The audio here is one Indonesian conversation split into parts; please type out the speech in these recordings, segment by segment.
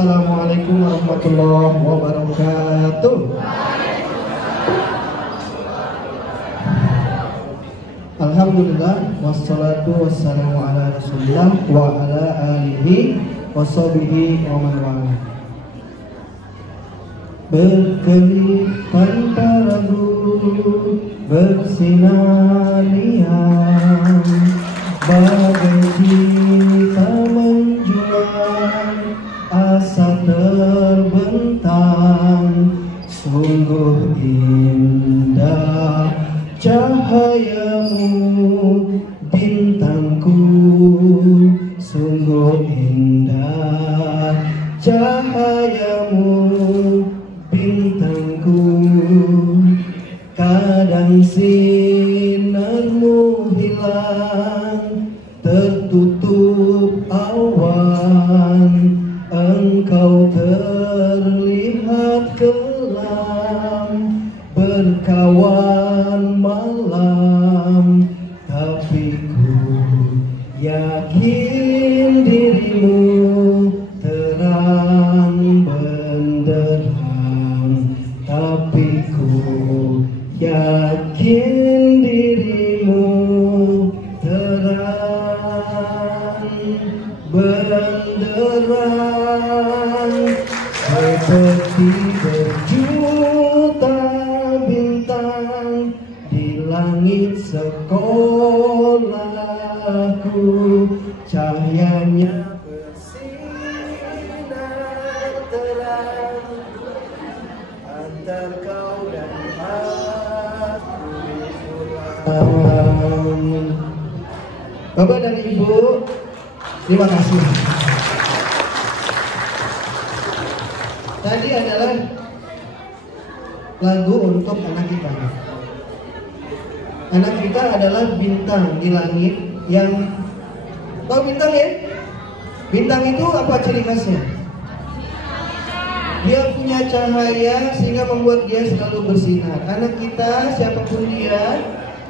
Assalamualaikum warahmatullahi wabarakatuh. Alhamdulillah, wassalatu wassalamu ala rasulillah wa ala alihi wa sahbihi wa man wala. Berkelip tanpa ragu, bersinar riang, bagai kita menjulang, asa terbentang. Sungguh indah cahayamu, bintangku. Sungguh indah cahayamu, bintangku. Kadang sinarmu hilang, tertutup awan, engkau terlihat kelam, berkawan malam. Tapi ku yakin dirimu terang benderang. Tapi ku yakin dirimu terang benderang. Seperti berjuta bintang di langit sekolahku, cahayanya bersinar terang antar kau dan aku pulang. Bapak dan Ibu, terima kasih. Tadi adalah lagu untuk anak kita. Anak kita adalah bintang di langit yang, tahu bintang ya? Bintang itu apa ciri khasnya? Dia punya cahaya sehingga membuat dia selalu bersinar. Anak kita siapapun dia,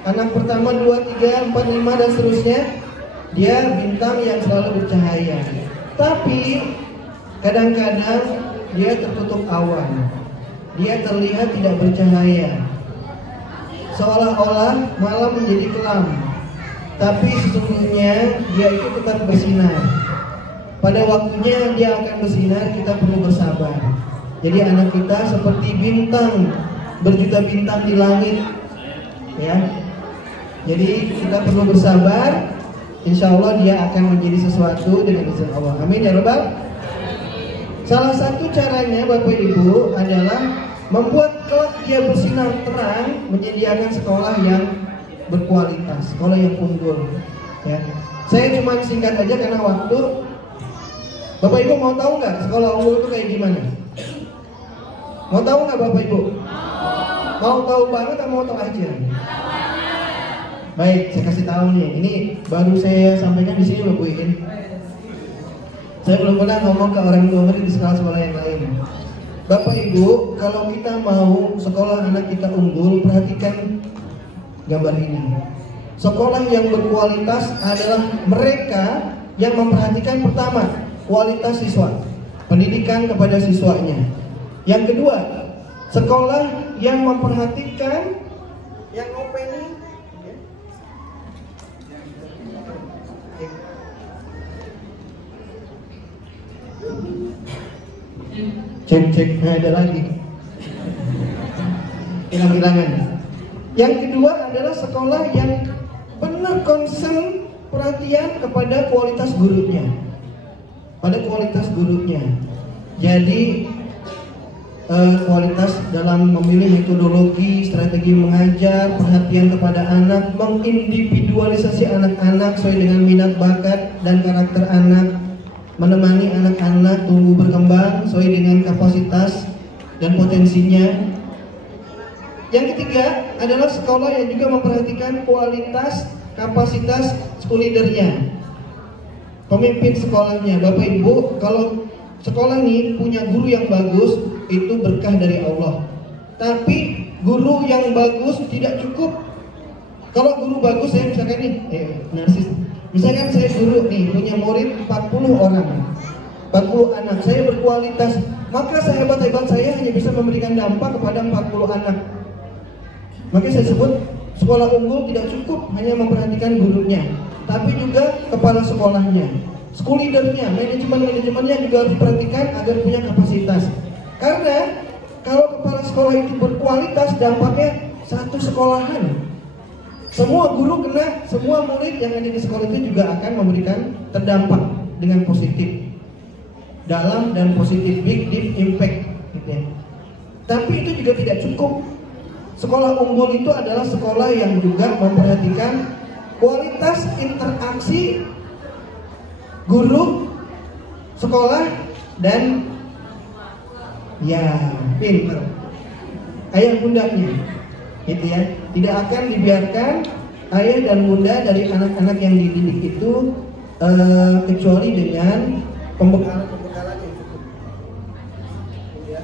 anak pertama, 2, 3, 4, 5 dan seterusnya, dia bintang yang selalu bercahaya. Tapi kadang-kadang dia tertutup awan, dia terlihat tidak bercahaya, seolah-olah malam menjadi kelam. Tapi sesungguhnya dia itu tetap bersinar. Pada waktunya dia akan bersinar, kita perlu bersabar. Jadi anak kita seperti bintang, berjuta bintang di langit, ya. Jadi kita perlu bersabar. Insya Allah dia akan menjadi sesuatu dengan izin Allah. Amin ya Rabbal. Salah satu caranya Bapak Ibu adalah membuat kelak dia bersinar terang, menyediakan sekolah yang berkualitas, sekolah yang unggul. Ya. Saya cuma singkat aja karena waktu. Bapak Ibu mau tahu nggak sekolah unggul itu kayak gimana? Mau tahu nggak Bapak Ibu? Mau tahu banget atau mau tahu aja? Baik, saya kasih tahu nih. Ini baru saya sampaikan di sini loh Bu Iin. Saya belum pernah ngomong ke orang tua murid di sekolah-sekolah yang lain. Bapak Ibu, kalau kita mau sekolah anak kita unggul, perhatikan gambar ini. Sekolah yang berkualitas adalah mereka yang memperhatikan pertama, kualitas siswa, pendidikan kepada siswanya. Yang kedua, sekolah yang memperhatikan yang opening. Cek, ada lagi hilang-hilangan. Yang kedua adalah sekolah yang benar concern perhatian kepada kualitas gurunya, Jadi kualitas dalam memilih metodologi, strategi mengajar, perhatian kepada anak, mengindividualisasi anak-anak sesuai dengan minat bakat dan karakter anak, menemani anak-anak tumbuh berkembang sesuai dengan kapasitas dan potensinya. Yang ketiga adalah sekolah yang juga memperhatikan kualitas kapasitas school leadernya, pemimpin sekolahnya. Bapak Ibu, kalau sekolah ini punya guru yang bagus, itu berkah dari Allah. Tapi guru yang bagus tidak cukup. Kalau guru bagus, saya misalkan nih, narsis. Misalkan saya guru nih punya murid 40 orang. 40 anak, saya berkualitas, maka sehebat-hebat saya hanya bisa memberikan dampak kepada 40 anak. Maka saya sebut sekolah unggul tidak cukup hanya memperhatikan gurunya, tapi juga kepala sekolahnya, school leadernya, manajemennya juga harus diperhatikan agar punya kapasitas. Karena kalau kepala sekolah itu berkualitas, dampaknya satu sekolahan. Semua guru kena, semua murid yang ada di sekolah itu juga akan memberikan terdampak dengan positif, dalam dan positif, big deep impact gitu ya. Tapi itu juga tidak cukup. Sekolah unggul itu adalah sekolah yang juga memperhatikan kualitas interaksi guru, sekolah, dan ya pinter ayah bundanya gitu ya. Tidak akan dibiarkan ayah dan bunda dari anak-anak yang dididik itu kecuali dengan pembekalan yang cukup ya.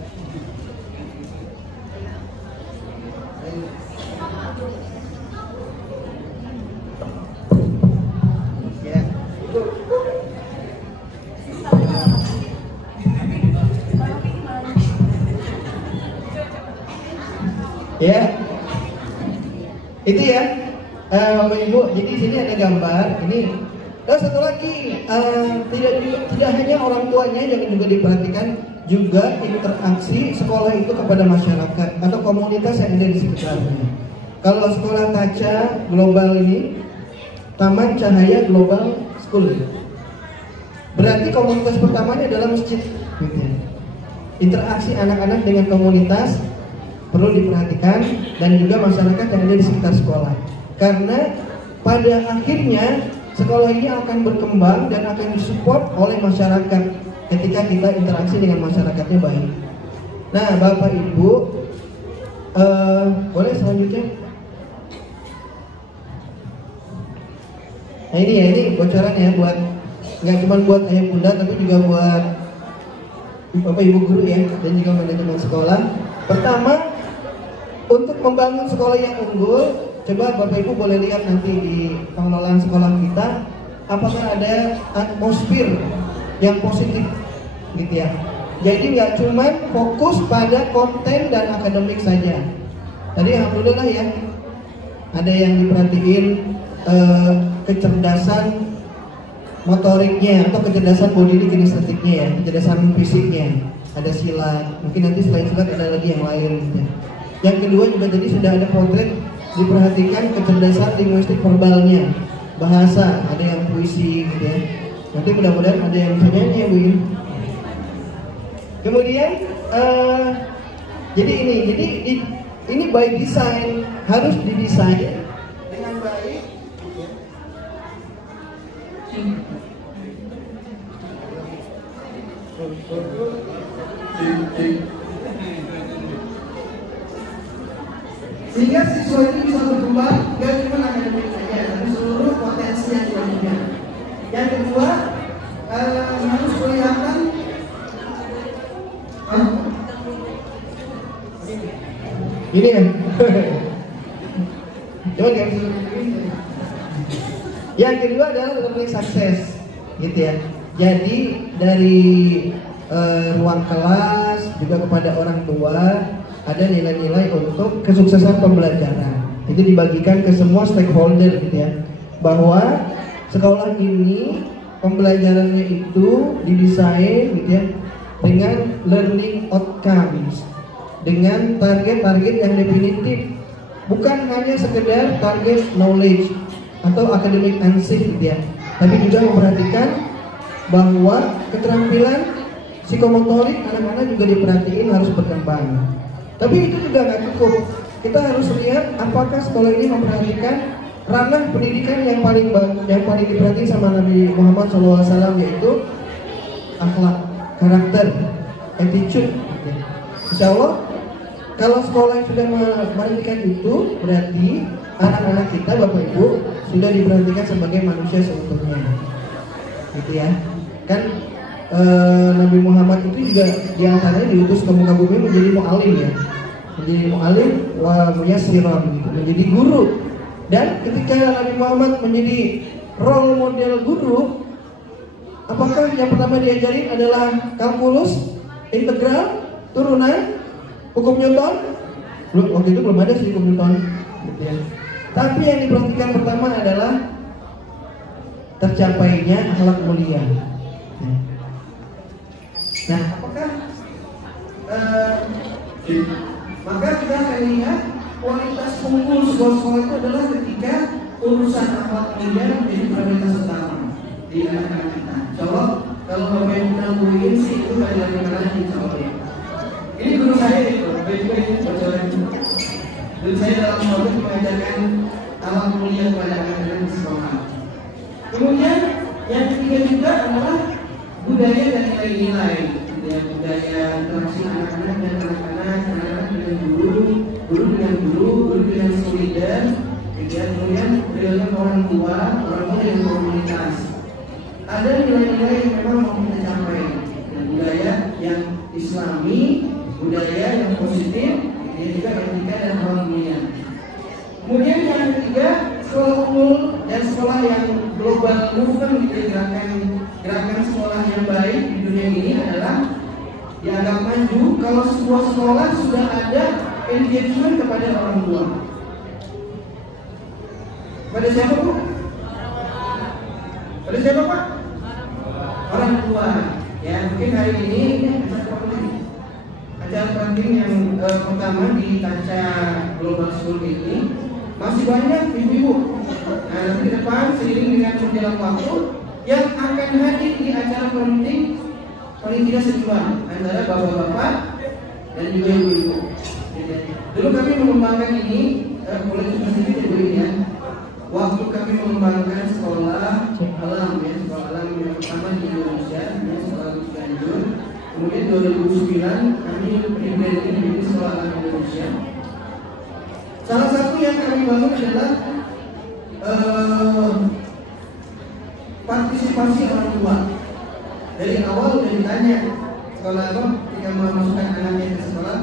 Ya, itu ya, Bapak Ibu. Jadi di sini ada gambar. Ini, dan satu lagi, tidak hanya orang tuanya yang juga diperhatikan, juga interaksi sekolah itu kepada masyarakat atau komunitas yang ada di sekitarnya. Kalau sekolah Taca Global ini, Taman Cahaya Global School, berarti komunitas pertamanya adalah masjid. Gitu ya. Interaksi anak-anak dengan komunitas perlu diperhatikan, dan juga masyarakat yang ada di sekitar sekolah, karena pada akhirnya sekolah ini akan berkembang dan akan disupport oleh masyarakat ketika kita interaksi dengan masyarakatnya baik. Nah, Bapak Ibu, boleh selanjutnya. Nah ini ya, ini bocoran ya, buat nggak cuma buat ayah bunda tapi juga buat Bapak Ibu guru ya, dan juga manajemen sekolah. Pertama, untuk membangun sekolah yang unggul, coba Bapak Ibu boleh lihat nanti di pengelolaan sekolah kita, apakah ada atmosfer yang positif gitu ya. Jadi nggak cuma fokus pada konten dan akademik saja. Tadi alhamdulillah ya, ada yang diperhatiin kecerdasan motoriknya atau kecerdasan body kinestetiknya ya, kecerdasan fisiknya. Ada silat, mungkin nanti selain silat ada lagi yang lain gitu ya. Yang kedua juga tadi sudah ada potret, diperhatikan kecerdasan linguistik verbalnya, bahasa, ada yang puisi gitu ya. Nanti mudah-mudahan ada yang bisa nyanyi ya Bu. Kemudian jadi ini by design, harus didesain dengan baik. Sehingga siswa itu bisa berkembang gak cuma akademik saja, tapi seluruh potensi yang dimiliki. Yang kedua, harus kelihatan ini ya. Coba gak bisa. Yang kedua adalah learning success, gitu ya. Jadi dari ruang kelas juga kepada orang tua ada nilai-nilai untuk kesuksesan pembelajaran. Itu dibagikan ke semua stakeholder gitu ya. Bahwa sekolah ini pembelajarannya itu didesain gitu ya dengan learning outcomes, dengan target-target yang definitif, bukan hanya sekedar target knowledge atau academic answer gitu ya, tapi juga memperhatikan bahwa keterampilan psikomotorik anak-anak juga diperhatiin harus berkembang. Tapi itu juga nggak cukup. Kita harus lihat apakah sekolah ini memperhatikan ranah pendidikan yang paling diperhatikan sama Nabi Muhammad SAW, yaitu akhlak, karakter, attitude. Insya Allah kalau sekolah yang sudah memperhatikan itu, berarti anak-anak kita, Bapak Ibu, sudah diperhatikan sebagai manusia seutuhnya. Gitu ya. Kan Nabi Muhammad itu juga diantaranya diutus ke muka bumi menjadi mu'alim ya, menjadi mu'alim wa muyassiran gitu, menjadi guru. Dan ketika Nabi Muhammad menjadi role model guru, Apakah yang pertama diajarin adalah kalkulus, integral, turunan, hukum Newton? Waktu itu belum ada sih hukum Newton. Tapi yang diperhatikan pertama adalah tercapainya akhlak mulia. Nah, apakah maka kita akan lihat kualitas unggul sebuah sekolah itu adalah ketika urusan akhlak mulia menjadi prioritas utama di anak-anak kita. Coba kalau Bapak yang menangguhin sih itu ada lagi karena insya Allah. Ini guru saya itu, guru saya dalam proses mengajarkan akhlak mulia kepada anak-anak di sekolah. Kemudian yang ketiga juga adalah budaya dan nilai-nilai. Ya, budaya interaksi anak-anak dan anak-anak dengan guru dengan guru dengan solidar. Kemudian budaya orang tua dengan komunitas. Ada nilai-nilai yang memang mau kita capai. Dan budaya yang Islami, budaya yang positif, ini juga etika dan akhlak mulia. Kemudian yang ketiga, sekolah unggul dan sekolah yang global movement, gerakan sekolah yang baik di dunia ini adalah dianggap maju kalau sebuah sekolah sudah ada engagement kepada orang tua. Pada siapa, Bu? Pada siapa, Pak? Orang tua. Ya, mungkin hari ini acara penting yang pertama di kaca Global School ini masih banyak ibu-ibu. Nah, nanti ke depan seiring dengan berjalan waktu yang akan hadir di acara penting paling tidak seimbang antara bapak-bapak dan juga ibu-ibu. Dulu kami mengembangkan ini, boleh coba sedikit ibu ini ya. Waktu kami mengembangkan sekolah alam ya, sekolah alam yang pertama di Indonesia, sekolah Cianjur. Kemudian 2009 kami berdiri di sekolah alam Indonesia. Salah satu yang kami bangun adalah partisipasi orang tua. Dari awal sudah ditanya sekolah apa ketika memasukkan anaknya ke sekolah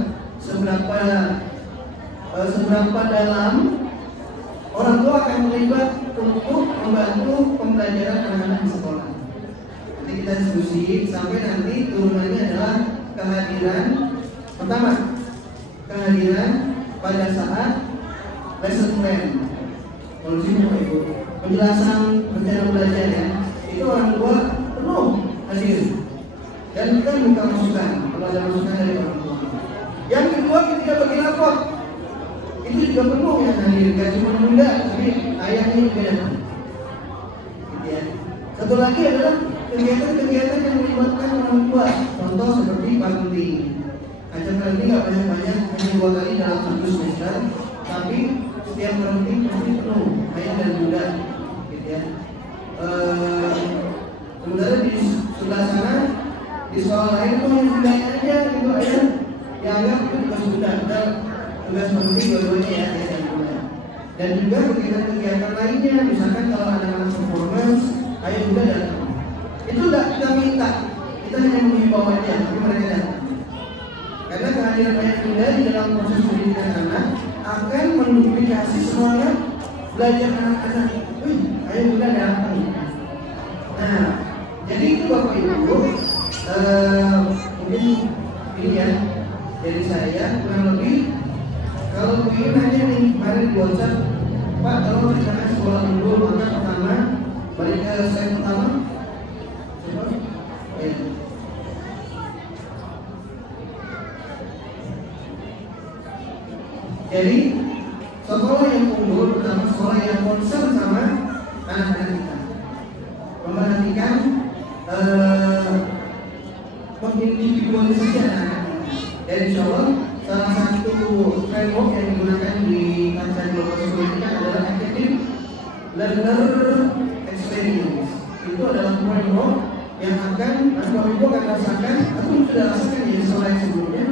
seberapa dalam orang tua akan terlibat untuk membantu pembelajaran anak-anak di sekolah. Nanti kita diskusi sampai nanti turunannya adalah kehadiran pertama, kehadiran pada saat lesson plan, penjelasan rencana belajar ya, itu orang tua penuh hadir dan kita minta masukan kalau ada masukan dari orang tua. Yang kedua ketika bagi rapor itu juga penuh yang hadir, gak cuma bunda tapi ayahnya juga datang. Gitu ya. Satu lagi adalah kegiatan-kegiatan yang melibatkan orang tua, contoh seperti parenting. Acara ini nggak banyak-banyak, hanya 2 kali dalam 1 semester, tapi setiap parenting pasti penuh ayah dan bunda. Gitu ya. Sementara di sebelah sana di sekolah lain tuh yang bundanya aja gitu ayah dianggap itu tugas bunda, tugas penting dua-duanya ya ayah dan bunda. Dan juga kegiatan-kegiatan lainnya, misalkan kalau anak-anak performance, ayah bunda datang. Itu tidak kita minta, kita hanya mengimbau aja, tapi mereka datang. Karena kehadiran ayah bunda di dalam proses pendidikan anak akan menduplikasi semangat belajar anak-anak. Ayah bunda datang. Nah, jadi itu Bapak Ibu, mungkin ini ya dari saya kurang lebih. Kalau ingin nanya nih, kemarin di WhatsApp, Pak, kalau rencana sekolah dulu, maka pertama balik ke slide pertama. Jadi sekolah yang unggul pertama sekolah yang concern sama anak-anak kita, memperhatikan mengindividualisasi anak-anak kita. Dan insya Allah salah satu framework yang digunakan di kancah global school ini adalah active learner experience. Itu adalah framework yang akan Bapak Ibu akan rasakan, atau sudah rasakan di sekolah yang sebelumnya,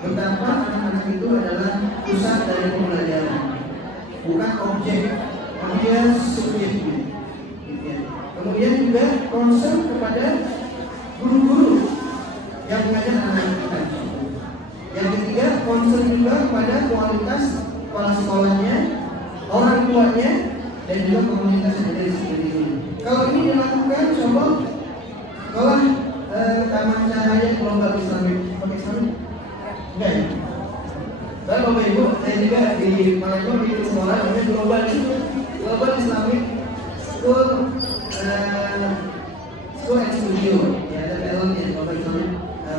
betapa anak-anak itu adalah pusat dari pembelajaran, bukan objek, tapi dia subjeknya. Kemudian juga concern kepada guru-guru yang mengajar anak-anak kita. Yang ketiga, concern juga kepada kualitas kepala sekolahnya, orang tuanya, dan juga komunitas yang ada di sekitar ini. Kalau ini dilakukan, coba sekolah Taman Cahaya Global Islamic pakai Islamic? Enggak ya? Saya Bapak Ibu, saya juga di Malaysia di sekolah namanya Global Islamic School School and Studio. Ya ada talentnya Global Islamic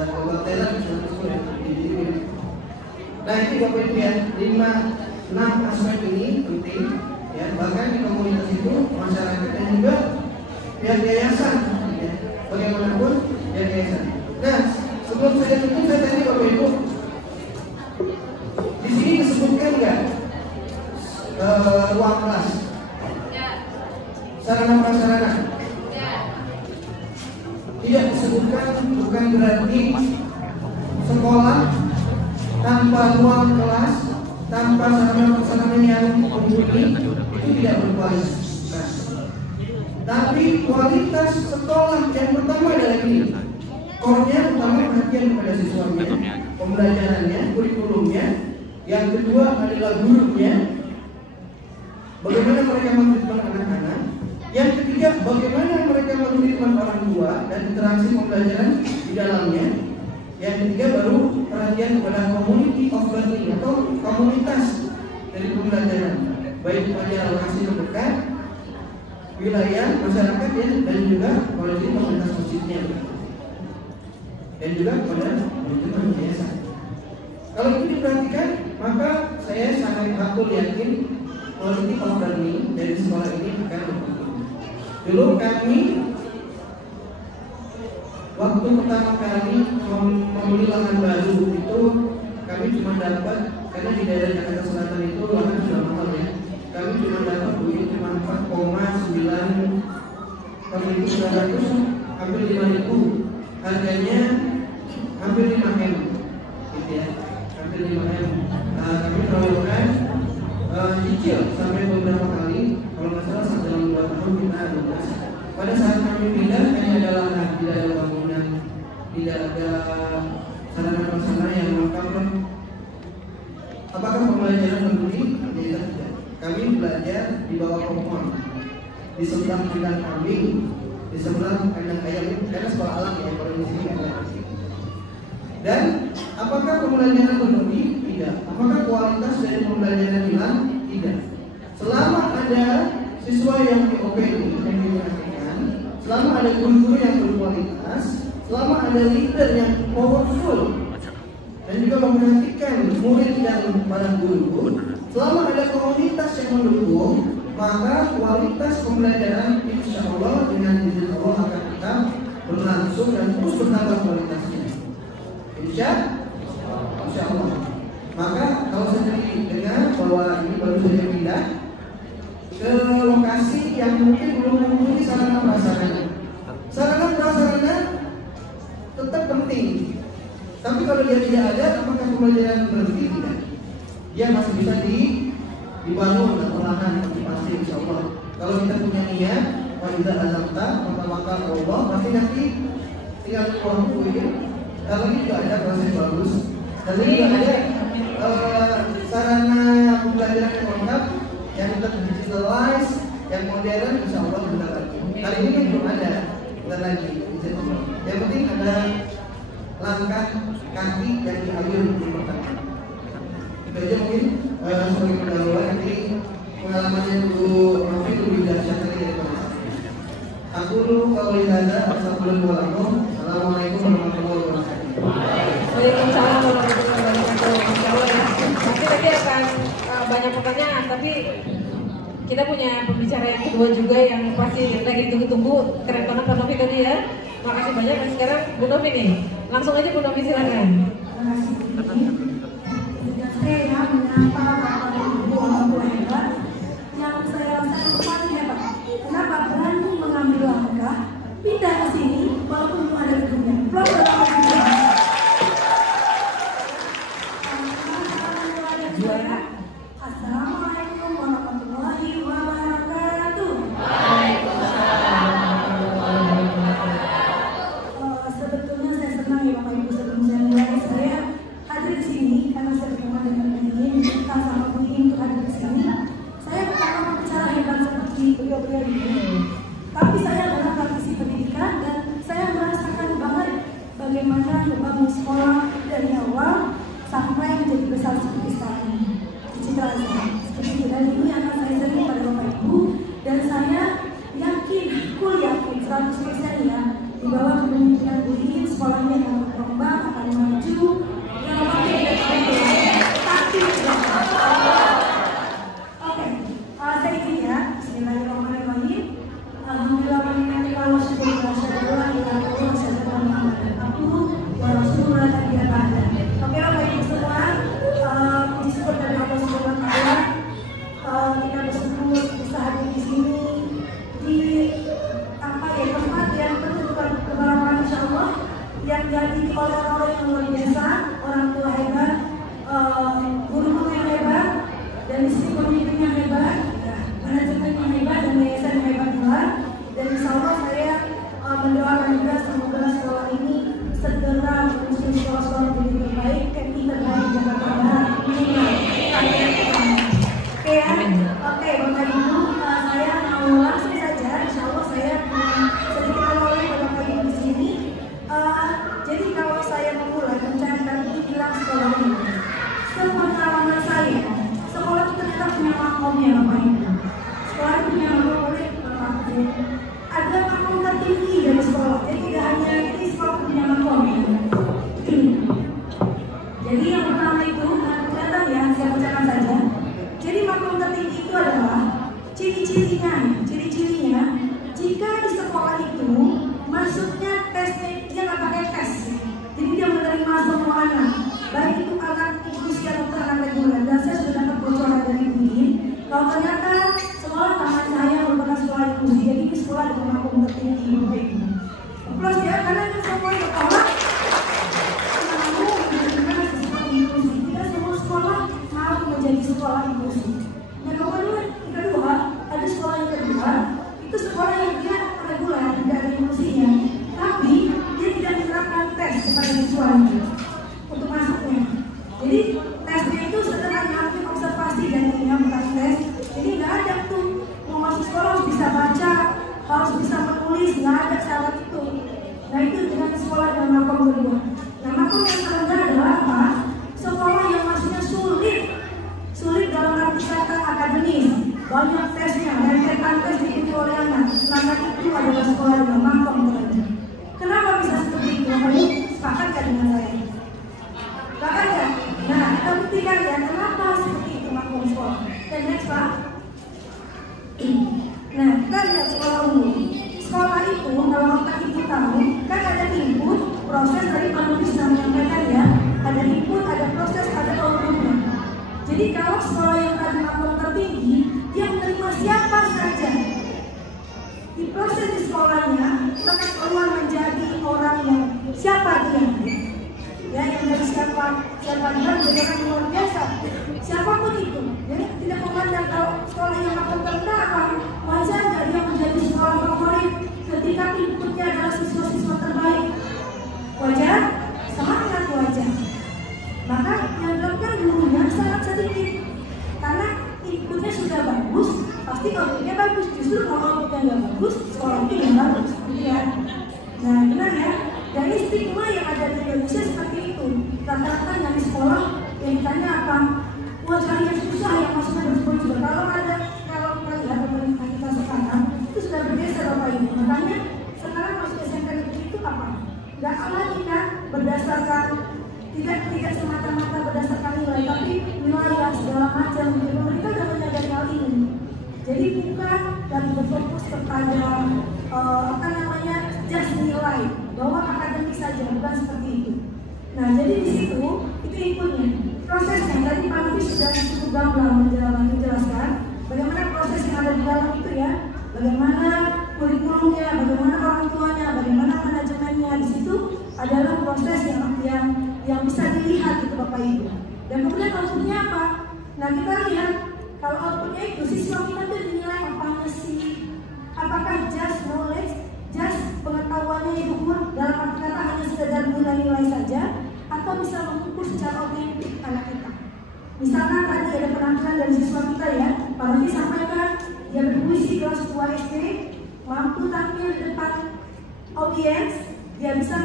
Global Talent Islamic School ya. Nah ini Bapak Ibu ya, 6 aspek ini penting ya, bahkan di komunitas itu masyarakat dan juga pihak yayasan ya. Bagaimanapun pihak yayasan. Nah sebelum saya tutup saya tanya Bapak Ibu, di sini disebutkan nggak ruang kelas? Ya. Sarana prasarana? Ya. Tidak disebutkan, bukan berarti sekolah tanpa ruang kelas, tanpa sarana prasarana yang mumpuni itu tidak berkualitas. Nah, tapi kualitas sekolah yang pertama adalah ini. Core-nya utama perhatian kepada siswanya, pembelajarannya, kurikulumnya. Yang kedua adalah gurunya, bagaimana mereka mentreatment anak-anak. Yang ketiga, bagaimana mereka mentreatment orang tua dan interaksi pembelajaran di dalamnya. Yang ketiga baru perhatian kepada community of learning atau komunitas dari pembelajaran, baik pada lokasi terdekat, wilayah, masyarakat ya, dan juga komunitas masjidnya, dan juga pada manajemen yayasan. Kalau itu diperhatikan, maka saya sangat betul yakin quality of learning dari sekolah ini akan berkembang. Dulu kami waktu pertama kali membeli lahan baru itu kami cuma dapat, karena di daerah Jakarta Selatan itu lahan sudah mahal ya. Kami cuma dapat duit cuma 4,9 per 1.900 hampir 5.000, harganya hampir 5M gitu ya. Hampir 5M. Kami terlalukan cicil sampai beberapa kali, kalau nggak salah sampai dalam 2 tahun kita lunas. Pada saat kami pindah hanya ada lahan, tidak ada bangunan, tidak ada sarana prasarana yang lengkap. Apakah pembelajaran peduli? Tidak. Kami belajar di bawah pohon, di sebelah kandang kambing, di sebelah kandang ayam, karena sekolah alam ya, kalau di sini ada. Dan apakah pembelajaran peduli? Tidak. Apakah kualitas dari pembelajaran hilang? Tidak. Selama ada siswa yang OPD yang diperhatikan, selama ada guru-guru yang berkualitas, selama ada leader yang powerful dan juga memperhatikan murid dan para guru, selama ada komunitas yang mendukung, maka kualitas pembelajaran insya Allah dengan izin Allah akan tetap berlangsung dan terus bertambah kualitasnya. Insya Allah. Maka kalau saya dengar bahwa ini baru saja pindah ke lokasi yang mungkin belum memiliki sarana prasarana. Sarana prasarana tetap penting. Tapi kalau dia tidak ada, apakah pembelajaran berhenti? Tidak. Dia masih bisa dibangun dan perlahan pasti insya Allah. Kalau kita punya niat, wajiblah azamta, maka Allah pasti nanti tinggal waktu ini. Kalau ini juga ada proses bagus. Dan ini juga ada sarana pembelajaran yang lengkap, yang tetap digitalize, yang modern, insya Allah bentar lagi. Kali ini belum ada, bentar lagi. Yang penting ada langkah kaki yang diambil di pertama. Itu aja mungkin sebagai pendahuluan, nanti pengalamannya dulu mungkin lebih dahsyat lagi daripada saya. Aku dulu kalau ada assalamualaikum warahmatullahi wabarakatuh. Waalaikumsalam warahmatullahi wabarakatuh. Nanti akan banyak pertanyaan, tapi kita punya pembicara yang kedua juga yang pasti lagi tunggu-tunggu. Keren banget Pak Novi tadi ya. Makasih banyak. Dan sekarang Bu Novi nih, langsung aja Bu Novi silakan. Terima kasih. Saya menyapa Bapak dan Ibu orang tua hebat yang saya rasa paling hebat. Kenapa berani mengambil langkah pindah ke sini walaupun belum ada gedungnya. Assalamualaikum warahmatullahi wabarakatuh. Sebetulnya saya senang ya Bapak Ibu, sebelum saya mulai saya hadir di sini biasa, orang tua hebat, guru-guru yang hebat, dan di sini pemimpin yang hebat, manajemen yang hebat, dan yayasan yang hebat pula. Dan insya Allah saya mendoakan juga semoga sekolah ini segera menyusun sekolah-sekolah yang terbaik, KMI terbaik di Jakarta Barat. Oke, Bapak Ibu, saya mau langsung saja. Insya Allah saya sedikit oleh Bapak Ibu di sini. Jadi kalau saya memulai mencantumkan bilang sekolah ini, sepengalaman saya, sekolah itu ternyata punya makomnya Bapak Ibu. Sekolah itu punya makom oleh Bapak Ibu. Ada makom tertinggi dari sekolah. Jadi tidak hanya ini sekolah punya makom. Jadi yang pertama itu, kelihatan ya, saya bacakan saja. Jadi makom tertinggi itu adalah ciri-cirinya, jika di sekolah itu masuknya tesnya dia nggak pakai tes, jadi dia menerima semua anak, baik itu anak usia atau anak reguler. Dan saya sudah dapat bocoran dari UIN, kalau ternyata sekolah Taman Cahaya merupakan sekolah inklusi, jadi ini sekolah dengan makom tertinggi. Plus ya, karena itu semua sekolah tidak semua sekolah mau menjadi sekolah inklusi. Nah kedua, ada sekolah yang kedua, itu sekolah yang dia reguler, tidak ada inklusinya, tapi dia tidak menerapkan tes kepada siswanya untuk masuknya. Jadi tesnya itu sederhana, mungkin observasi dan ini bukan tes. Jadi nggak ada tuh mau masuk sekolah harus bisa baca, harus bisa menulis, nggak ada syarat itu. Nah itu dengan sekolah dan makom kedua. Nah makom yang ketiga adalah apa? Sekolah yang masuknya sulit dalam arti kata akademis, banyak tesnya, dan tes diikuti oleh anak. Maka itu adalah sekolah dengan makom tertentu. Kenapa bisa seperti itu? Kamu sepakat kan dengan saya? Sepakat ya? Nah, kita buktikan ya kenapa seperti itu makom sekolah. Dan next Pak. Nah, kita lihat sekolah umum. Sekolah itu kalau kita tahu kan ada input, proses dari penulis sudah menyampaikan ya. Ada input, ada proses, ada outputnya. Jadi kalau sekolah yang tadi makom tertinggi, dia menerima siapa saja. Di proses di sekolahnya, maka keluar menjadi orang yang siapa dia. Ya, yang dari siapa dia menjadi orang yang luar biasa. Siapapun itu, jadi tidak memandang kalau sekolah yang makom tertentu apa, wajar nggak dia menjadi sekolah favorit ketika inputnya adalah siswa-siswa terbaik. Wajar, sangat wajar. Maka yang dilakukan gurunya sangat sedikit karena inputnya sudah bagus, pasti outputnya bagus. Justru kalau outputnya nggak bagus, sekolah itu yang bagus, ya. Nah benar ya, dari stigma yang ada di Indonesia seperti itu. Rata-rata yang di sekolah yang ditanya apa, wajah yang susah yang maksudnya bersebut juga. Kalau kita lihat pemerintah kita sekarang itu sudah bergeser Bapak Ibu. Makanya sekarang masuk SMK negeri itu apa? Nggak lagi kan berdasarkan tidak semata-mata berdasarkan nilai, tapi wilayah segala macam. Pemerintah sudah menyadari hal ini. Jadi bukan dan berfokus kepada just nilai bahwa akademik saja, bukan seperti itu. Nah jadi di situ itu inputnya, prosesnya. Tadi Pak Novi sudah cukup gamblang menjelaskan bagaimana proses yang ada di dalam itu ya, bagaimana kurikulumnya, bagaimana orang tuanya, bagaimana manajemennya. Di situ adalah proses yang bisa dilihat itu Bapak Ibu. Dan kemudian outputnya apa? Nah kita lihat kalau outputnya itu siswa kita itu dinilai apa sih? Apakah just knowledge, just pengetahuannya itu dalam arti kata hanya sekedar nilai saja, atau bisa mengukur secara otentik anak kita? Misalkan tadi ada penampilan dari siswa kita ya, Pak Novi sampaikan dia berpuisi kelas 2 SD, mampu tampil di depan audiens, dia bisa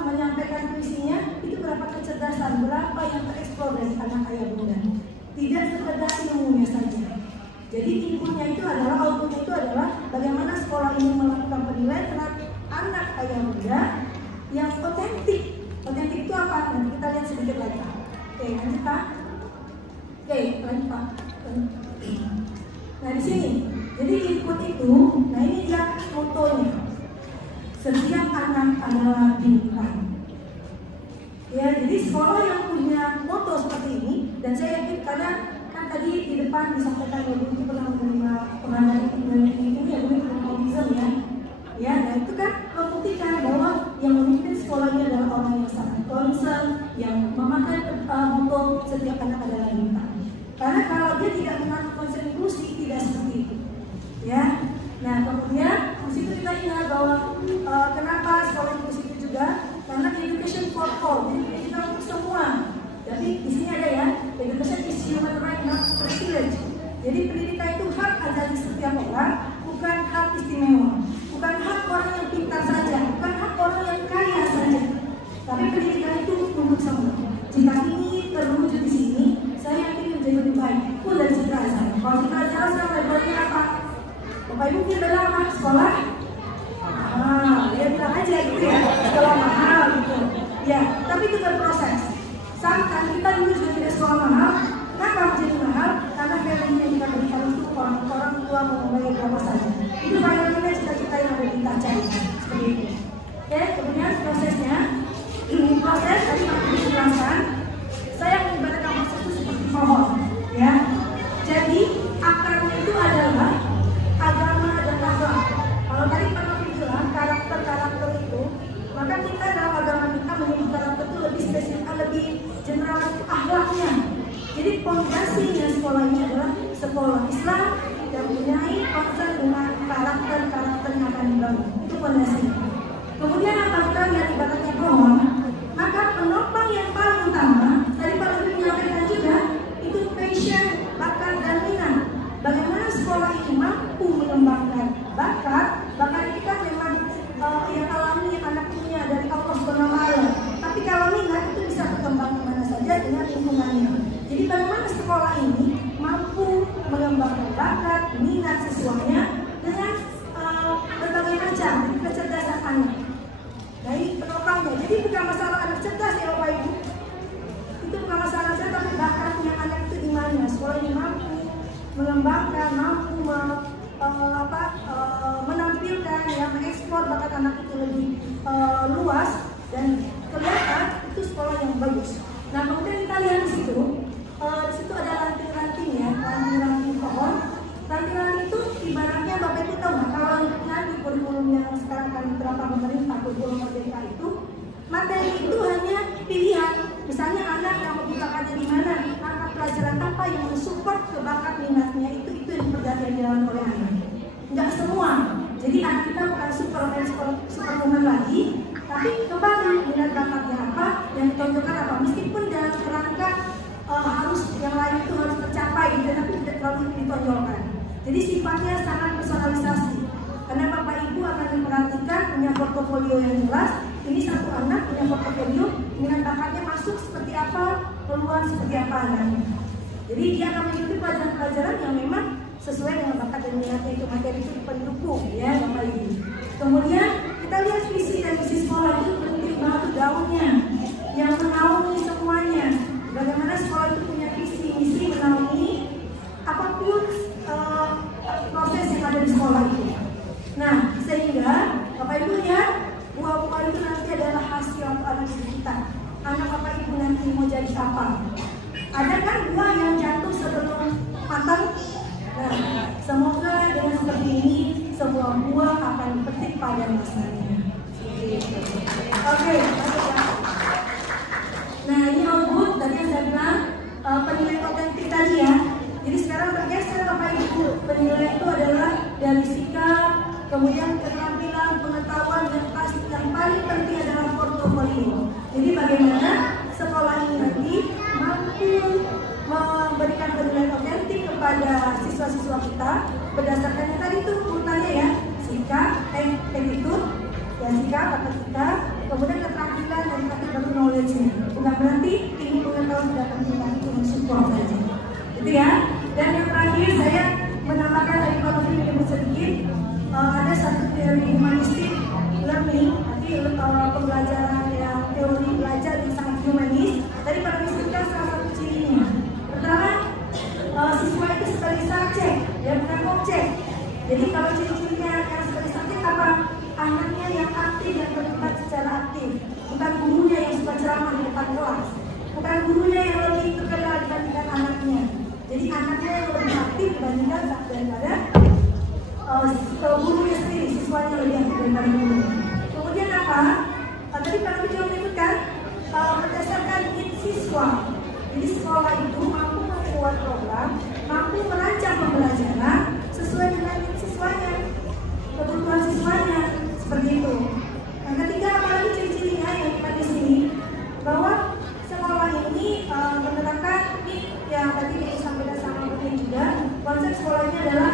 menyampaikan puisinya, itu berapa kecerdasan, berapa yang tereksplor dari anak ayah bunda. Tidak sekedar ilmunya saja. Jadi inputnya itu adalah, outputnya itu adalah bagaimana sekolah ini melakukan penilaian terhadap anak ayah bunda yang otentik. Otentik itu apa? Nanti kita lihat sedikit lagi. Oke, lanjut Pak. Oke, lanjut Pak. Nah di sini, jadi input itu, nah ini dia motonya. Setiap anak adalah bintang. Ya, jadi sekolah yang punya moto seperti ini, dan saya yakin karena kan tadi di depan disampaikan bahwa itu pernah menerima penghargaan ini ya, autism ya. Ya, nah itu kan membuktikan bahwa yang memimpin sekolahnya adalah orang yang sangat concern, untuk setiap anak adalah bintang. Karena kalau dia tidak mengatur konsep inklusi, tidak seperti itu. Ya. Nah, kemudian di situ kita ingat bahwa kenapa sekolah inklusi itu juga karena education for all, jadi pendidikan untuk semua. Jadi di sini ada ya, education is human right, not privilege. Jadi pendidikan itu hak asasi setiap orang, bukan hak istimewa, bukan hak orang yang pintar saja, bukan hak orang yang kaya saja. Tapi pendidikan itu untuk semua. Jika ini terwujud di sini, saya yakin menjadi lebih baik pun dari citra saya. Kalau citra saya sekarang levelnya apa? Bapak Ibu kita bilang apa? Sekolah? Ya bilang aja gitu ya, sekolah mahal gitu. Ya, tapi itu berproses. Sampai kita dulu juga tidak sekolah mahal. Kenapa menjadi mahal? Karena value yang kita berikan itu orang tua mau membayar berapa saja. Itu value cita-cita yang ada kita cari seperti itu. Oke, kemudian prosesnya. Ini proses tadi aku dijelaskan. Saya mengibaratkan proses itu seperti pohon, ya. Jadi akarnya itu adalah agama dan akhlak. Kalau tadi Pak Novi bilang karakter itu, maka kita dalam agama kita menyebut karakter itu lebih spesifik, lebih general itu akhlaknya. Jadi pondasinya sekolah ini adalah sekolah Islam yang mempunyai concern dengan karakter yang akan dibangun. Itu pondasinya. Kemudian apa kita lihat ibaratnya pohon, maka penopang yang paling utama tadi Pak Novi menyampaikan juga itu passion, bakat dan minat. Bagaimana sekolah ini mampu mengembangkan bakat ini kan memang yang alami yang anak punya dari Allah SWT. Tapi kalau minat itu bisa berkembang kemana saja dengan lingkungannya. Jadi bagaimana sekolah ini mampu mengembangkan bakat, minat siswanya dengan berbagai macam kecerdasan anak. Dari penopangnya, jadi bukan masalah anak cerdas ya Bapak Ibu. Itu bukan masalah cerdas, tapi bakatnya anak itu di mana. Sekolah ini mampu mengembangkan, mampu menampilkan, ya, mengeksplor bakat anak itu lebih luas dan kelihatan itu sekolah yang bagus. Nah kemudian kita lihat di situ ada ranting-ranting ya, ranting-ranting pohon. Ranting-ranting itu ibaratnya Bapak Ibu tahu nggak kalau nanti kurikulum yang sekarang akan diterapkan pemerintah kurikulum merdeka itu materi itu hanya pilihan. Misalnya anak yang mau bakatnya di mana, maka pelajaran apa yang mensupport ke bakat minatnya itu yang diperhatikan oleh anak. Enggak semua. Jadi anak kita bukan superwoman lagi, tapi kembali minat bakatnya apa, yang ditonjolkan apa. Meskipun dalam kerangka harus yang lain itu harus tercapai, tapi tidak terlalu ditonjolkan. Jadi sifatnya sangat personalisasi. Karena Bapak Ibu akan memperhatikan punya portofolio yang jelas. Ini satu anak punya portofolio, minat bakatnya masuk seperti apa, peluang seperti apa anaknya. Jadi dia akan mengikuti pelajaran-pelajaran yang memang sesuai dengan bakat dan minatnya itu, materi itu pendukung ya Bapak Ibu. Kemudian kita lihat visi dan misi sekolah itu penting banget daunnya yang menaungi semuanya. Bagaimana sekolah itu punya visi misi menaungi apapun proses yang ada di sekolah itu. Nah sehingga Bapak Ibu lihat buah-buah itu nanti adalah hasil anak kita. Anak Bapak Ibu nanti mau jadi apa? Ada kan buah yang jatuh sebelum matang? Nah, semoga dengan seperti ini semua buah akan dipetik pada masanya. Oke, masuk ya. Nah ini output tadi yang saya bilang penilaian otentik tadi ya. Jadi sekarang bergeser Bapak Ibu. Penilaian itu adalah dari sikap, kemudian keterampilan, pengetahuan yang paling penting adalah portofolio. Jadi bagaimana sekolah ini nanti mampu memberikan penilaian otentik kepada siswa-siswa kita berdasarkan yang tadi itu urutannya ya, sikap, attitude, ya sikap atau kita, kemudian keterampilan dan baru knowledge-nya. Bukan berarti ini pengetahuan tidak penting, tapi itu mensupport saja. Gitu ya. Dan yang terakhir saya menambahkan dari Pak Novi menyebut sedikit ada satu teori humanistik learning, nanti pembelajaran yang teori belajar yang sangat humanis. Tadi Pak Novi sebutkan salah satu cirinya. Pertama, siswa itu sebagai subjek, ya bukan objek. Jadi kalau ciri-cirinya yang sebagai subjek apa? Anaknya yang aktif, yang terlibat secara aktif, bukan gurunya yang suka ceramah di depan kelas, bukan gurunya yang lebih terkenal dibandingkan anaknya. Jadi anaknya yang lebih aktif dibandingkan daripada gurunya sendiri, siswanya lebih aktif daripada gurunya. Kemudian apa? Tadi Pak Novi juga menyebutkan berdasarkan need siswa. Di Jadi sekolah itu mampu membuat program, mampu merancang pembelajaran sesuai dengan siswanya, kebutuhan siswanya, seperti itu. Yang ketiga, apalagi ciri-cirinya yang kita di sini, bahwa sekolah ini menerapkan ini yang tadi disampaikan sama Bukit juga, konsep sekolah ini adalah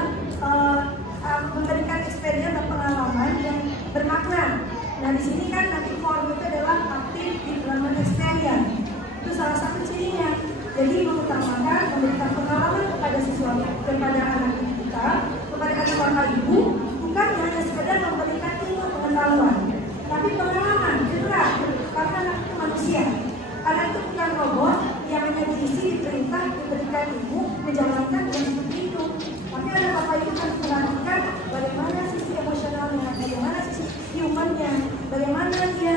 memberikan experience dan pengalaman yang bermakna. Nah di sini kan nanti form itu adalah aktif development experience. Itu salah satu cirinya. Jadi mengutamakan memberikan pengalaman kepada siswa, kepada anak kita, kepada anak bapak ibu, bukan hanya sekedar memberikan ilmu pengetahuan, tapi pengalaman gerak, karena anak itu manusia. Anak itu bukan robot yang hanya diisi, diperintah, diberikan ilmu, menjalankan dan seperti itu. Tapi ada bapak ibu harus perhatikan bagaimana sisi emosionalnya, bagaimana sisi humannya, bagaimana dia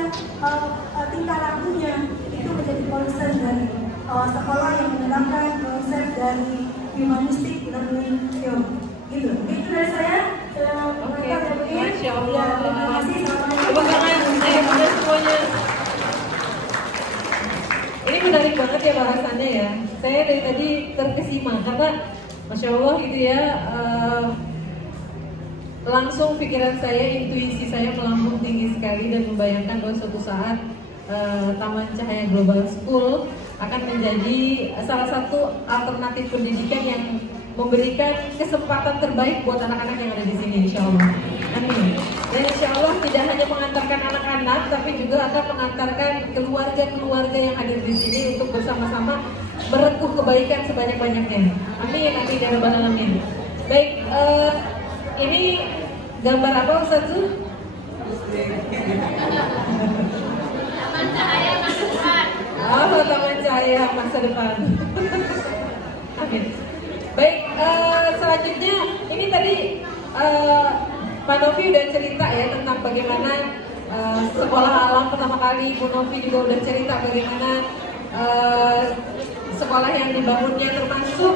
tingkah lakunya. Itu menjadi concern dari sekolah yang menerapkan konsep dari humanistic learning theory. Gitu. Itu dari saya. Oke, Masya Allah. Terima kasih. Tepuk tangan semuanya. Ini menarik banget ya bahasannya ya. Saya dari tadi terkesima karena Masya Allah gitu ya. Langsung pikiran saya, intuisi saya melambung tinggi sekali dan membayangkan bahwa suatu saat Taman Cahaya Global School akan menjadi salah satu alternatif pendidikan yang memberikan kesempatan terbaik buat anak-anak yang ada di sini, insya Allah. Amin. Dan insya Allah tidak hanya mengantarkan anak-anak, tapi juga akan mengantarkan keluarga-keluarga yang hadir di sini untuk bersama-sama merengkuh kebaikan sebanyak-banyaknya. Amin, amin, ya rabbal alamin. Baik, ini gambar apa Ustaz Zul? Taman Cahaya Masa Depan. Oh, Taman Cahaya Masa Depan. Amin. Baik, selanjutnya ini tadi Pak Novi udah cerita ya tentang bagaimana sekolah alam pertama kali. Bu Novi juga udah cerita bagaimana sekolah yang dibangunnya, termasuk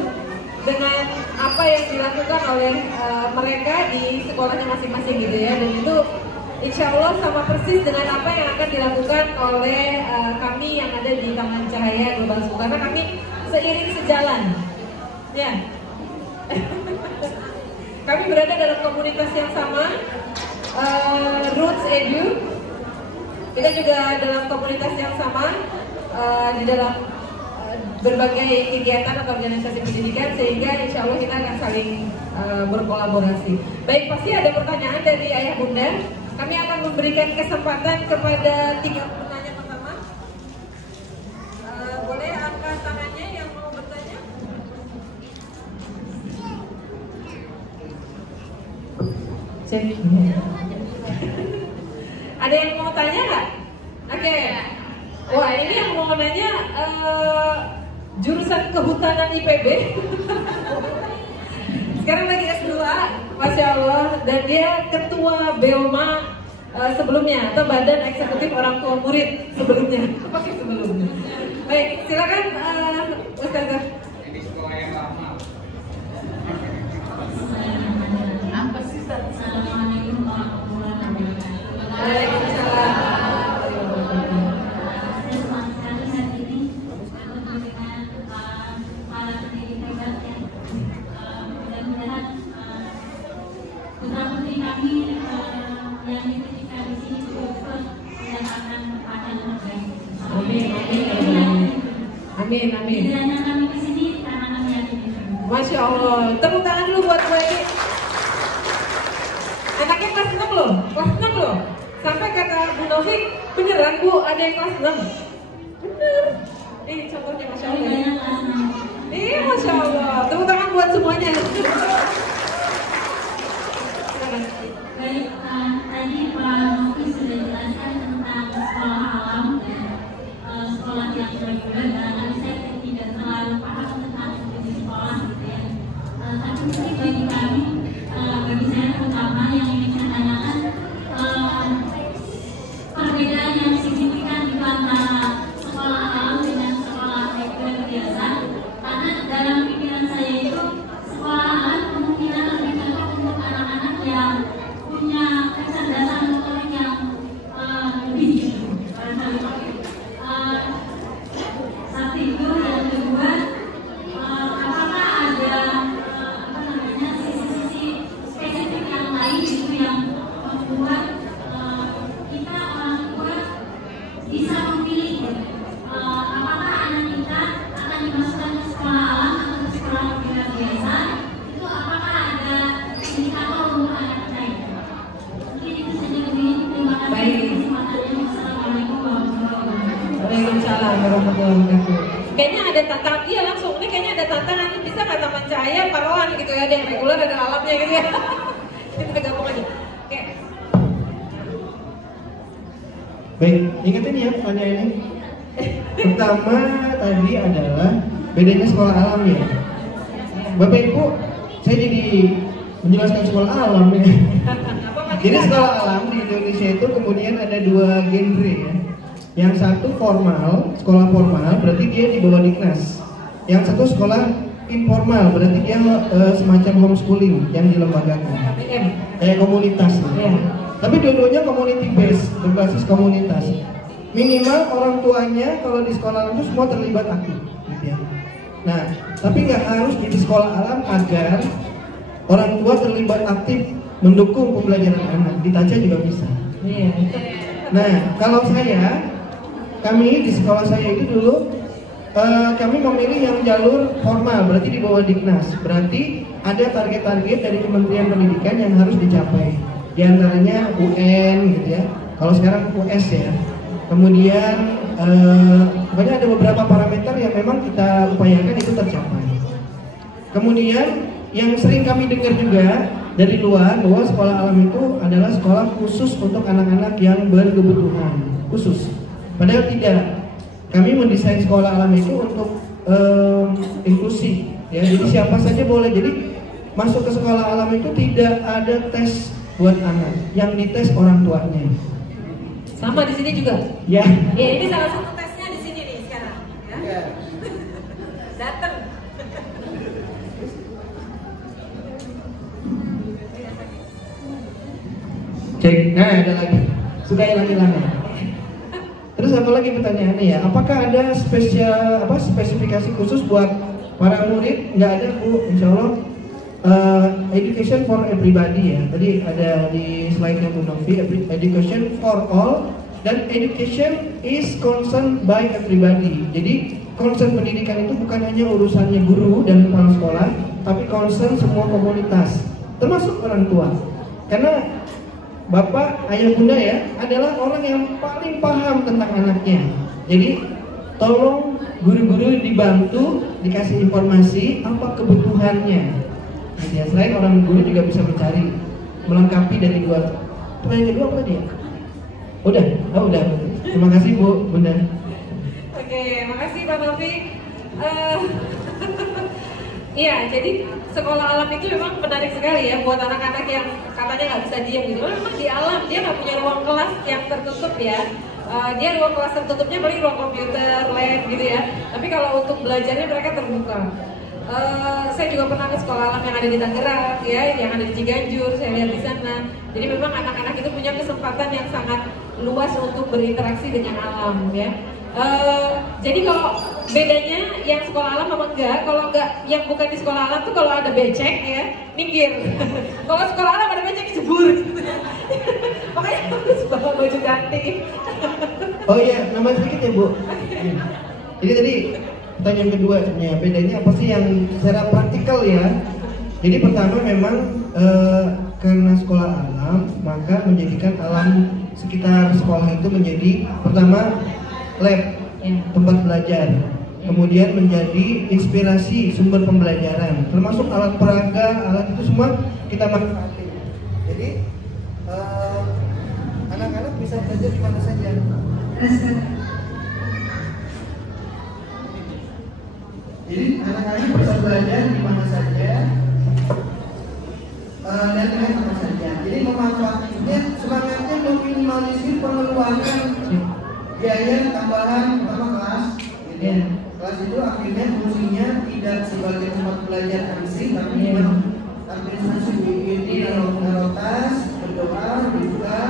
dengan apa yang dilakukan oleh mereka di sekolahnya masing-masing gitu ya. Dan itu insya Allah sama persis dengan apa yang akan dilakukan oleh kami yang ada di Taman Cahaya Global School, karena kami seiring sejalan ya. Kami berada dalam komunitas yang sama, Roots Edu. Kita juga dalam komunitas yang sama di dalam berbagai kegiatan atau organisasi pendidikan, sehingga insya Allah kita akan saling berkolaborasi. Baik, pasti ada pertanyaan dari ayah bunda. Kami akan memberikan kesempatan kepada 3 penanya pertama. Boleh angkat tangannya yang mau bertanya? Cek. Ada yang mau tanya nggak? Oke. Wah, ini yang mau nanya jurusan kehutanan IPB. Sekarang lagi S2, Masya Allah. Dan dia ketua BEOMA sebelumnya, atau Badan Eksekutif Orang Tua Murid sebelumnya. Pakai sebelumnya. Baik, silakan Ustazah. Ini sekolah yang lama. Apa sih? Assalamualaikum warahmatullahi wabarakatuh. Waalaikumsalam. Amin, amin. Masya Allah. Tepuk tangan dulu buat gue ini. Anaknya kelas 6 loh, kelas 6 loh. Sampai kata Bu Novi, beneran Bu ada yang kelas 6? Bener. Contohnya Masya Allah. Iya, Masya Allah. Tepuk tangan buat semuanya. Baik, tadi Pak Novi sudah jelaskan tentang sekolah alam dan sekolah yang reguler. Barangkali saya tidak terlalu paham tentang jenis sekolah gitu ya. Tapi mungkin bagi kami, bagi saya terutama yang ingin saya tanyakan, perbedaan yang signifikan di antara sekolah alam dengan sekolah reguler biasa. Karena dalam pikiran saya itu sekolah alam kemungkinan lebih cocok untuk anak-anak yang punya kecerdasan motorik yang lebih Waalaikumsalam warahmatullahi wabarakatuh. Kayaknya ada tantangan, iya langsung. Ini kayaknya ada tantangan, bisa nggak Taman Cahaya Paroan gitu ya, ada yang reguler, ada alamnya gitu ya. Kita gabung aja. Oke. Baik, ingetin ya pertanyaannya. Pertama tadi adalah bedanya sekolah alam ya. Bapak Ibu, saya jadi menjelaskan sekolah alam ya. Jadi sekolah alam di Indonesia itu kemudian ada dua genre ya. Yang satu formal, sekolah formal, berarti dia di bawah Diknas. Yang satu sekolah informal, berarti dia semacam homeschooling yang dilembagakan. Kayak komunitas. Ya. Tapi dua-duanya community based, berbasis komunitas. Minimal orang tuanya kalau di sekolah alam itu semua terlibat aktif, gitu ya. Nah, tapi nggak harus di sekolah alam agar orang tua terlibat aktif mendukung pembelajaran anak. Di Taca juga bisa. Iya. Nah, kalau kami di sekolah saya itu dulu kami memilih yang jalur formal, berarti di bawah Diknas. Berarti ada target-target dari Kementerian Pendidikan yang harus dicapai. Di antaranya UN gitu ya. Kalau sekarang US ya. Kemudian pokoknya ada beberapa parameter yang memang kita upayakan itu tercapai. Kemudian yang sering kami dengar juga dari luar bahwa sekolah alam itu adalah sekolah khusus untuk anak-anak yang berkebutuhan khusus. Padahal tidak. Kami mendesain sekolah alam itu untuk inklusif ya. Jadi siapa saja boleh. Jadi masuk ke sekolah alam itu tidak ada tes buat anak. Yang dites orang tuanya. Sama di sini juga. Ya. Ya, ini salah satu tesnya di sini nih sekarang. Ya. Datang. Cek. Nah, ada lagi. Sudah hilang-hilang. Terus apa lagi pertanyaannya ya? Apakah ada spesifikasi khusus buat para murid? Nggak ada Bu, insya Allah. Education for everybody ya. Tadi ada di slide-nya Bu Novi, education for all dan education is concerned by everybody. Jadi concern pendidikan itu bukan hanya urusannya guru dan kepala sekolah, tapi concern semua komunitas, termasuk orang tua. Karena Bapak, ayah, bunda ya adalah orang yang paling paham tentang anaknya. Jadi tolong guru-guru dibantu dikasih informasi apa kebutuhannya. Ya, selain orang guru juga bisa mencari melengkapi dari luar. Pertanyaan kedua apa dia? Udah. Terima kasih Bu, Bunda. Oke, makasih Pak Novi. Iya, jadi sekolah alam itu memang menarik sekali ya buat anak-anak yang katanya nggak bisa diam gitu. Memang di alam dia nggak punya ruang kelas yang tertutup ya. Dia ruang kelas tertutupnya paling ruang komputer, lab gitu ya. Tapi kalau untuk belajarnya mereka terbuka. Saya juga pernah ke sekolah alam yang ada di Tangerang ya, yang ada di Ciganjur, saya lihat di sana. Jadi memang anak-anak itu punya kesempatan yang sangat luas untuk berinteraksi dengan alam ya. Jadi kalau bedanya yang sekolah alam apa enggak, kalau enggak yang bukan di sekolah alam tuh kalau ada becek ya, minggir. Kalau sekolah alam ada becek jebur gitu. Makanya harus bawa baju ganti. Oh iya, nama sedikit ya Bu. Jadi tadi pertanyaan kedua sebenarnya bedanya apa sih yang secara praktikal ya. Jadi pertama memang karena sekolah alam maka menjadikan alam sekitar sekolah itu menjadi pertama lab, tempat belajar, kemudian menjadi inspirasi sumber pembelajaran, termasuk alat peraga, alat itu semua kita manfaatkan. Jadi anak-anak bisa belajar di mana saja. Jadi anak-anak bisa belajar di mana saja dan dengan apa saja. Jadi memanfaatkannya, semangatnya meminimalisir pengeluaran biaya tambahan pertama kelas. Gitu. Kelas itu akhirnya fungsinya tidak sebagai tempat belajar asing, tapi memang administrasi begini, naruh tas, berdoa, buka,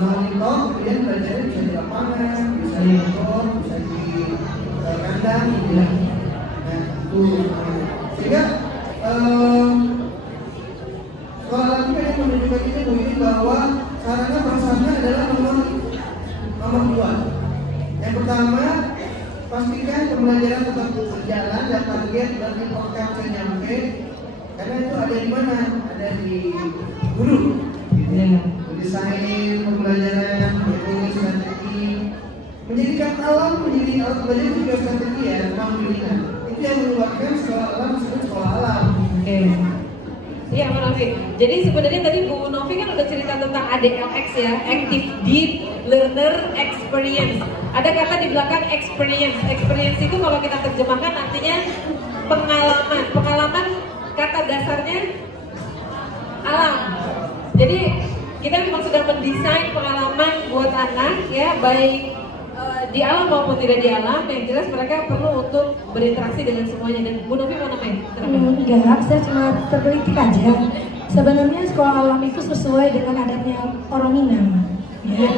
monitor, kemudian belajarnya bisa di lapangan, bisa di motor, bisa di kandang, gitu ya. Nah, itu sehingga sekolah alam ini menunjukkan kita bahwa sarana prasarana adalah nomor dua. Yang pertama, pastikan pembelajaran tetap berjalan dan target dan program nyampe. Karena itu ada di mana? Ada di guru. Desain pembelajaran, metode, strategi. Menjadikan alam menjadi alat belajar juga strategi ya, pemilihan. Itu yang mengeluarkan sekolah alam disebut sekolah alam. Oke. Iya, Bu Novi. Jadi sebenarnya tadi Bu Novi kan udah cerita tentang ADLX ya, Active Deep Learner Experience. Ada kata di belakang experience. Experience itu kalau kita terjemahkan artinya pengalaman. Pengalaman kata dasarnya alam. Jadi kita memang sudah mendesain pengalaman buat anak ya, baik di alam maupun tidak di alam. Yang jelas mereka perlu untuk berinteraksi dengan semuanya. Dan Bu Novi mau namanya? Enggak, saya cuma tergelitik aja. Sebenarnya sekolah alam itu sesuai dengan adatnya orang Minang. Ya.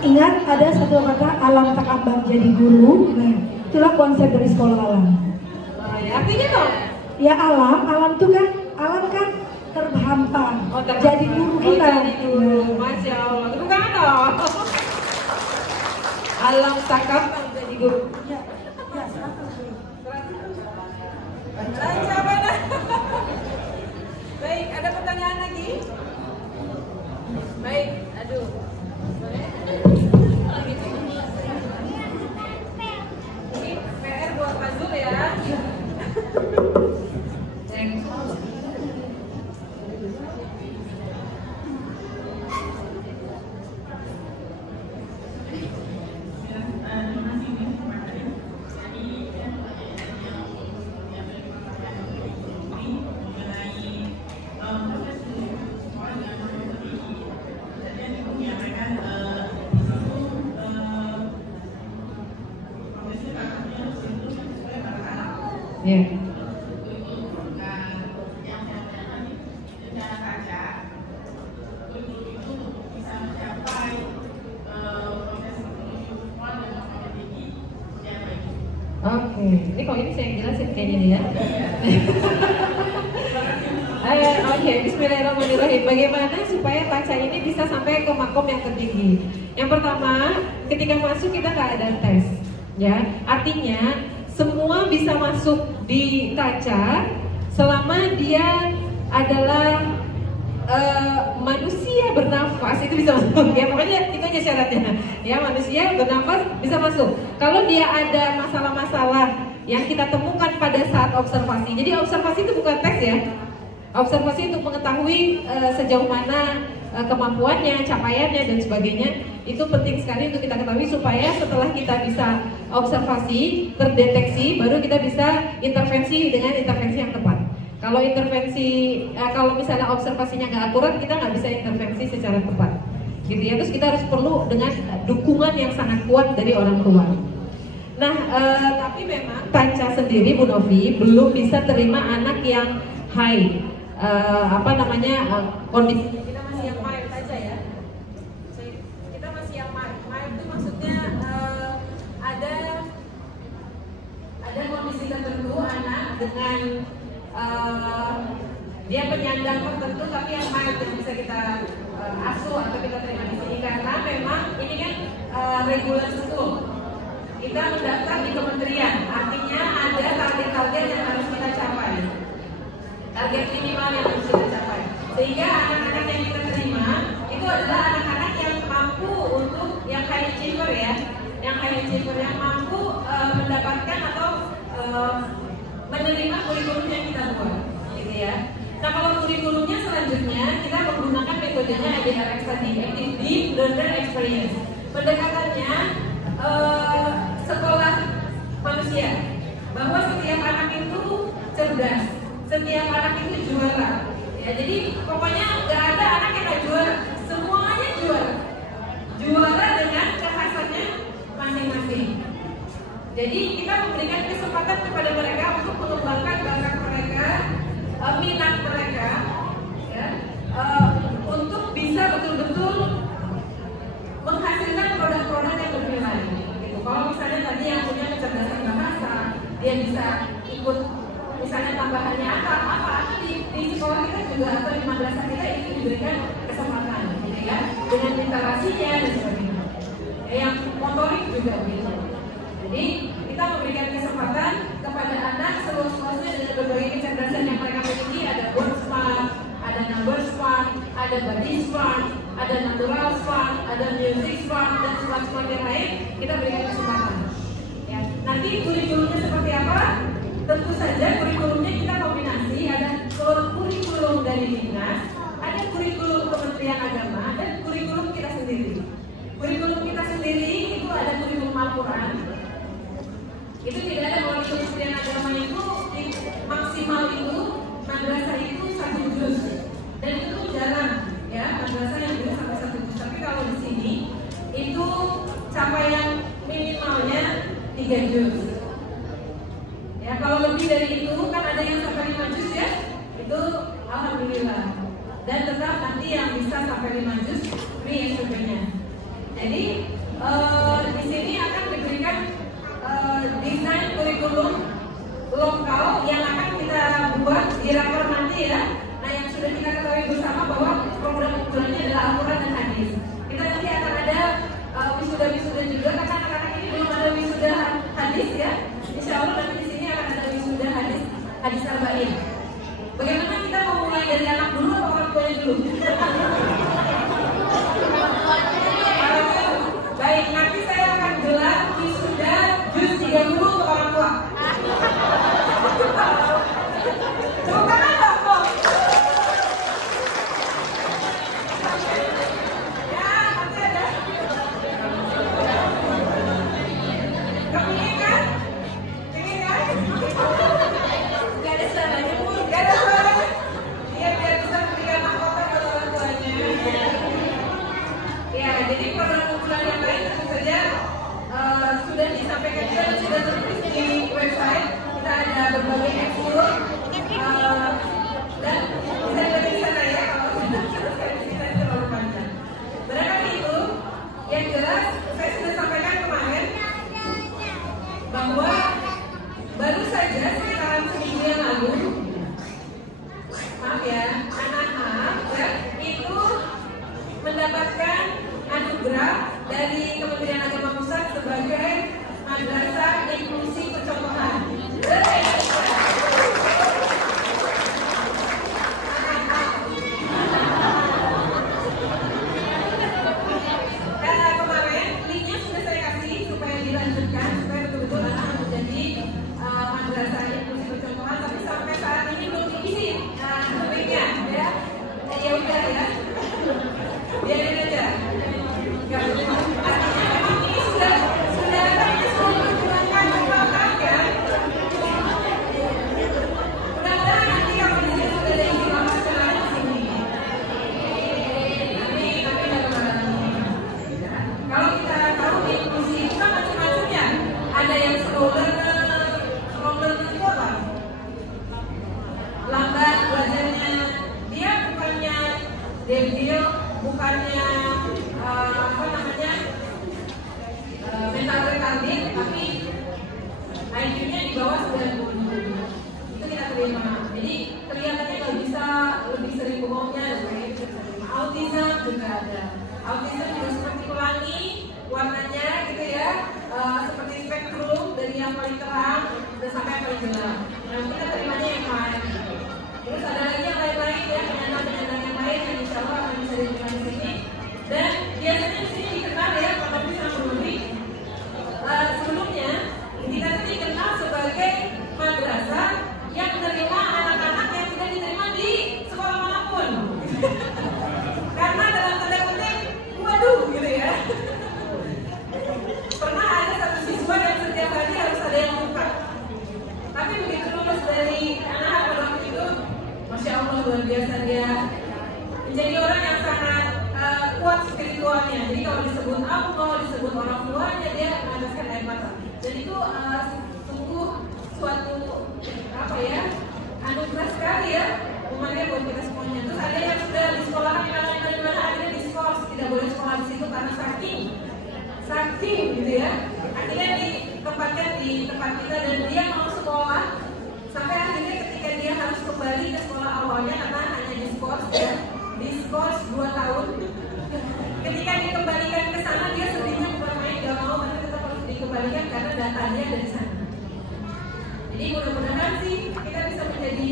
Ingat ada satu kata alam tak abang jadi guru. Nah, itulah konsep dari sekolah alam. Ya, artinya dong? Ya alam tuh kan, alam kan terhampar. Jadi guru kita. Jadi guru, Masya Allah. Tepuk tangan dong. Alam takap jadi guru. Ya, ya, Lancar mana? Baik, ada pertanyaan lagi? Baik, aduh. Ini PR buat Pak Zul ya. Ya. Oke, ini kok ini saya jelasin kayaknya nih ya. Oke, Bismillahirrahmanirrahim. Bagaimana supaya Taca ini bisa sampai ke makom yang tertinggi? Yang pertama, ketika masuk kita nggak ada tes, ya. Artinya semua bisa masuk di Taca selama dia adalah manusia bernafas, itu bisa masuk ya, pokoknya itu aja syaratnya ya, manusia bernafas bisa masuk. Kalau dia ada masalah-masalah yang kita temukan pada saat observasi, jadi observasi itu bukan tes ya, observasi untuk mengetahui sejauh mana kemampuannya, capaiannya dan sebagainya. Itu penting sekali untuk kita ketahui supaya setelah kita bisa observasi, terdeteksi, baru kita bisa intervensi dengan intervensi yang tepat. Kalau intervensi, kalau misalnya observasinya nggak akurat, kita nggak bisa intervensi secara tepat, gitu ya. Terus kita harus perlu dengan dukungan yang sangat kuat dari orang tua. Nah, tapi memang Taca sendiri, Bu Novi, belum bisa terima anak yang high, kondisi. Kita masih yang mild aja ya. Kita masih yang mild. Mild itu maksudnya ada kondisi tertentu anak dengan dia penyandang tertentu, tapi yang mild yang bisa kita asuh atau kita terima di sini, karena memang ini kan regular school. Kita mendaftar di kementerian, artinya ada target-target yang harus kita capai, target minimal yang harus kita capai, sehingga anak-anak yang kita terima itu adalah anak-anak yang mampu untuk yang high achiever ya, yang high achiever yang mampu mendapatkan atau menerima kurikulum yang kita buat, gitu ya. Nah, kalau kurikulumnya selanjutnya kita menggunakan metodenya ADLX tadi, Active Deep Learner Experience. Pendekatannya sekolah manusia, bahwa setiap anak itu cerdas, setiap anak itu juara. Ya, jadi pokoknya nggak ada anak yang nggak juara, semuanya juara. Juara dengan kekhasannya masing-masing. Jadi kita memberikan kesempatan kepada mereka untuk mengembangkan bakat mereka, minat mereka, ya, untuk bisa betul-betul menghasilkan produk-produk yang bernilai. Gitu. Kalau misalnya tadi yang punya kecerdasan bahasa, dia bisa ikut, misalnya tambahannya apa di sekolah kita juga atau di madrasah kita itu diberikan kesempatan, gitu ya, dengan literasinya dan sebagainya. Yang motorik juga begitu. Jadi kita memberikan kesempatan kepada anak seluas-luasnya dengan berbagai kecerdasan yang mereka miliki. Ada word smart, ada number smart, ada body smart, ada natural smart, ada music smart dan smart yang lain. kita berikan kesempatan. Ya, nanti kurikulumnya seperti apa? Tentu saja kurikulumnya kita kombinasi, ada kurikulum dari dinas, ada kurikulum Kementerian Agama, dan kurikulum kita sendiri. Kurikulum kita sendiri itu ada kurikulum Al-Quran. Itu tidak ada melalui Kementerian Agama itu maksimal itu madrasah itu 1 juz, dan itu jarang ya madrasah yang bisa sampai 1 juz. Tapi kalau di sini itu capaian minimalnya 3 juz. Ya kalau lebih dari itu kan ada yang sampai 5 juz ya, itu alhamdulillah. Dan tetap nanti yang bisa sampai 5 juz free SPP-nya. Jadi di sini akan diberikan desain kurikulum lokal yang akan kita buat di rakor nanti ya. Nah yang sudah kita ketahui bersama bahwa program unggulannya adalah Al-Quran dan hadis. Kita nanti akan ada wisuda-wisuda juga karena anak-anak ini belum ada wisuda hadis ya. Insya Allah nanti di sini akan ada wisuda hadis arba'in. Bagaimana kita mau mulai dari anak dulu atau orang tuanya dulu? Baik, nanti saya akan gelar wisuda juz 30 untuk orang tua. Coba kan dong. Ya, nanti ada. Kepingin kan? Pingin kan? Gak ada suaranya pun, gak ada suaranya. Iya, biar bisa memberikan mahkota ke orang tuanya. Ya, jadi program unggulan yang lain tentu saja sudah disampaikan juga dan sudah tertulis di website. Kita ada berbagai ekskul dan bisa dari sana ya kalau sudah selesai di sini terlalu panjang. Barangkali itu yang jelas saya sudah sampaikan kemarin bahwa baru saja sekitaran seminggu yang lalu, maaf ya, anak-anak ya, itu mendapatkan anugerah dari Kementerian Agama Pusat sebagai madrasah inklusi percontohan. Kemarin linknya sudah saya kasih supaya dilanjutkan supaya betul-betul anak menjadi madrasah inklusi percontohan, tapi sampai saat ini belum diisi linknya ya. Ya udah ya, biarin aja. Artinya memang ini sudah diperjuangkan bersama kan. Mudah-mudahan nanti kalau di sini sudah ada isi waktu sekarang di sini. Amin. Kalau kita tahu inklusi itu kan macam-macamnya. Ada yang slow learner itu apa? Lambat belajarnya. Dia bukannya debil, bukannya mental retarded, tapi IQ-nya di bawah 90. Itu kita terima. Jadi kelihatannya kalau bisa lebih sering bengongnya, autism juga ada. Autism juga seperti pelangi, warnanya gitu ya, seperti spektrum dari yang paling terang dan sampai yang paling gelap. Nah kita terimanya yang lain. Terus ada lagi yang lain-lain ya, penyandang yang lain yang insya Allah akan bisa diterima di sini. Dan biasanya di sini dikenal ya, Pak Tapi sama Budi. Sebelumnya kita tuh dikenal sebagai madrasah yang menerima anak-anak yang tidak diterima di sekolah manapun. Karena dalam tanda kutip, waduh gitu ya. Pernah ada satu siswa yang setiap hari harus ada yang buka. Tapi begitu lulus dari anak pada waktu itu, Masya Allah luar biasa dia menjadi orang yang sangat kuat spiritualnya. Jadi kalau disebut Allah, disebut orang tuanya, dia meneteskan air mata. Dan itu sungguh suatu apa ya, anugerah sekali ya umatnya buat kita semuanya. Terus ada yang sudah di sekolah di mana akhirnya diskors, tidak boleh sekolah di situ karena saking gitu ya. Akhirnya ditempatkan di tempat kita dan dia mau sekolah sampai akhirnya ketika dia harus kembali ke sekolah awalnya karena hanya diskors ya, diskors 2 tahun. Ketika dikembalikan ke sana dia sedihnya bukan main, gak mau, tapi tetap harus dikembalikan karena datanya dari sana. Jadi mudah-mudahan sih kita bisa menjadi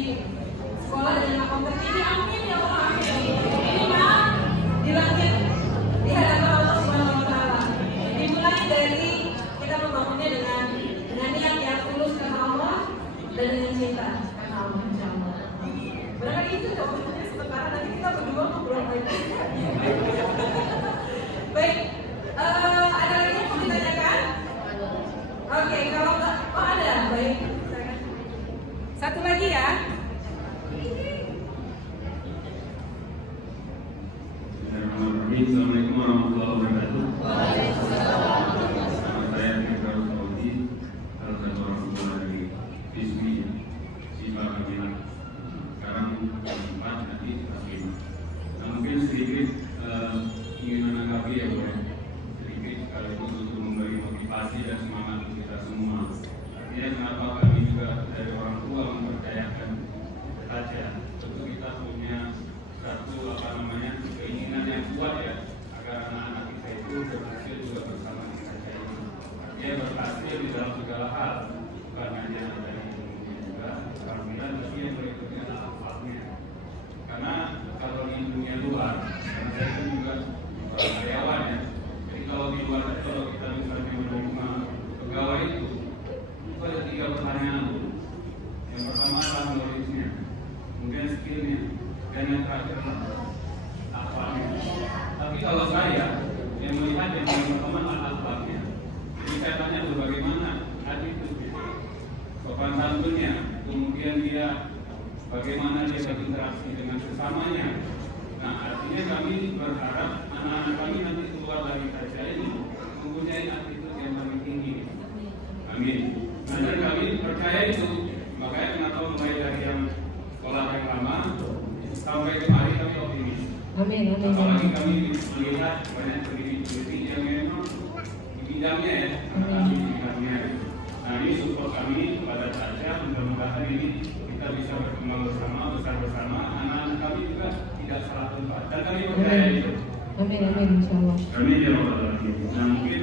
sekolah dengan makom tertinggi. Amin ya Allah, amin. Ini maaf di langit di hadapan Allah Subhanahu wa Ta'ala. Dimulai dari dan dengan cinta karena Allah insyaallah. Barangkali itu jawabannya sementara, nanti kita berdua ngobrol lagi. Baik, ada lagi yang mau ditanyakan? Oke, kalau nggak, oh ada, baik. Satu lagi ya. Assalamualaikum warahmatullahi wabarakatuh. Saya Fikar Saudi, salah satu orang tua dari Bismi Sifat Kamila. Sekarang keempat, nanti terakhir. Nah, mungkin sedikit ingin menanggapi ya boleh sedikit sekaligus untuk memberi motivasi dan semangat untuk kita semua. Artinya kenapa kami juga dari orang tua mempercayakan saja. Tentu kita punya satu keinginan yang kuat ya, agar anak-anak kita itu berhasil juga bersama kita ini. Dia berhasil di dalam segala hal, bukan hanya dari ilmunya juga, keterampilan, tapi yang berikutnya adalah akhlaknya. Karena kalau di dunia luar, saya itu juga karyawan ya. Jadi kalau di luar, kalau kita misalnya menerima pegawai itu ada 3 pertanyaan dulu. Yang pertama adalah knowledge-nya, kemudian skill-nya, dan yang terakhir akhlaknya. Tapi kalau saya yang melihat yang paling pertama adalah akhlaknya. Jadi saya tanya dulu bagaimana attitude-nya, sopan santunnya, kemudian dia bagaimana dia berinteraksi dengan sesamanya. Nah, artinya kami berharap anak-anak kami nanti keluar dari kaca ini mempunyai attitude yang paling tinggi. Amin. Nah, dan kami percaya itu, makanya kenapa mulai dari yang sekolah yang lama sampai kemari kami optimis. Amin, amin. Apalagi kami melihat banyak peneliti yang memang di bidangnya ya, anak-anak di bidangnya. Nah, ini support kami kepada Tasya, mudah-mudahan ini kita bisa berkembang bersama, besar bersama. Anak-anak kami juga tidak salah tempat, dan kami percaya itu. Amin, amin, insyaallah. Kami jawab lagi. Nah, mungkin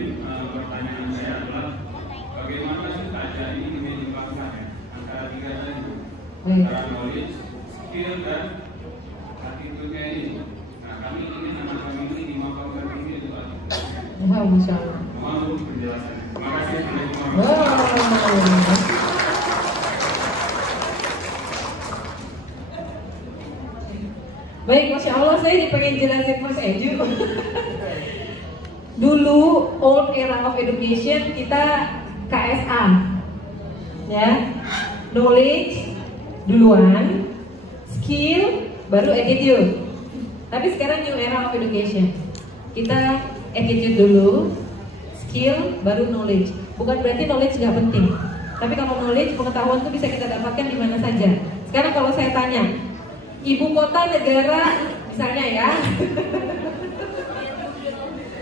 pertanyaan saya adalah bagaimana sih Tasya ini menyeimbangkan ya, antara 3 tadi, antara knowledge, skill, dan attitude-nya ini. Nah, kami ingin anak kami ini dimakamkan tinggi itu Pak. Wah, masya Allah. Mohon penjelasannya. Terima kasih. Baik, masya Allah, saya pengen jelasin Mas Eju. Dulu old era of education kita KSA, ya, knowledge duluan, skill baru attitude. Tapi sekarang new era of education, kita attitude dulu, skill baru knowledge. Bukan berarti knowledge nggak penting, tapi kalau knowledge, pengetahuan itu bisa kita dapatkan di mana saja. Sekarang kalau saya tanya, ibu kota negara misalnya ya,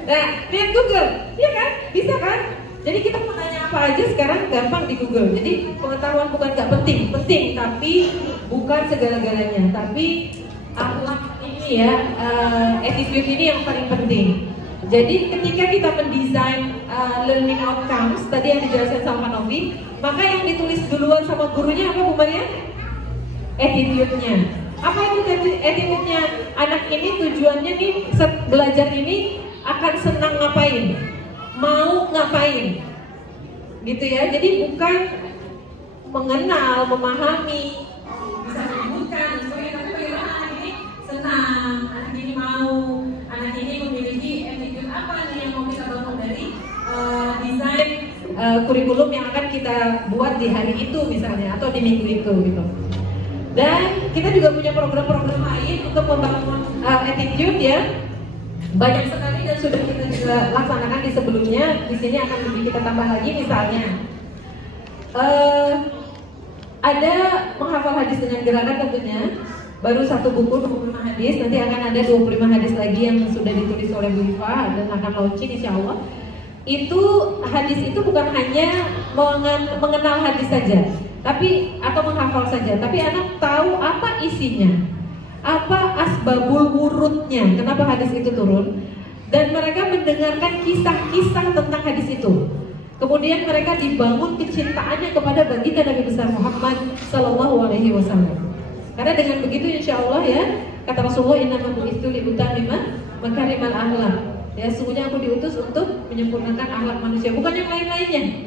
nah lihat Google, iya kan, bisa kan? Jadi kita mau tanya apa aja sekarang gampang di Google. Jadi pengetahuan bukan nggak penting, penting, tapi bukan segala-galanya. Tapi akhlak ini ya, attitude ini yang paling penting. Jadi ketika kita mendesain learning outcomes tadi yang dijelaskan sama Novi, maka yang ditulis duluan sama gurunya apa Bu Maria? Attitude-nya. Apa itu attitude-nya? Anak ini tujuannya nih belajar ini akan senang ngapain? Mau ngapain? Gitu ya. Jadi bukan mengenal, memahami, bisa menyebutkan, tapi bagaimana anak ini senang, anak ini mau, anak ini memiliki attitude apa nih yang mau kita bangun dari desain kurikulum yang akan kita buat di hari itu misalnya, atau di minggu itu gitu. Dan kita juga punya program-program lain untuk membangun attitude ya, banyak sekali dan sudah kita juga laksanakan di sebelumnya. Di sini akan lebih kita tambah lagi, misalnya ada menghafal hadis dengan gerakan tentunya. Baru 1 buku 25 hadis, nanti akan ada 25 hadis lagi yang sudah ditulis oleh Bu Iva dan akan launching insya Allah. Itu hadis itu bukan hanya mengenal hadis saja, tapi atau menghafal saja, tapi anak tahu apa isinya, apa asbabul wurudnya, kenapa hadis itu turun, dan mereka mendengarkan kisah-kisah tentang hadis itu. Kemudian mereka dibangun kecintaannya kepada baginda Nabi besar Muhammad Sallallahu Alaihi Wasallam. Karena dengan begitu insya Allah ya, kata Rasulullah, innama bu'itsu liutammima makarimal akhlak. Ya, sesungguhnya aku diutus untuk menyempurnakan akhlak manusia, bukan yang lain-lainnya.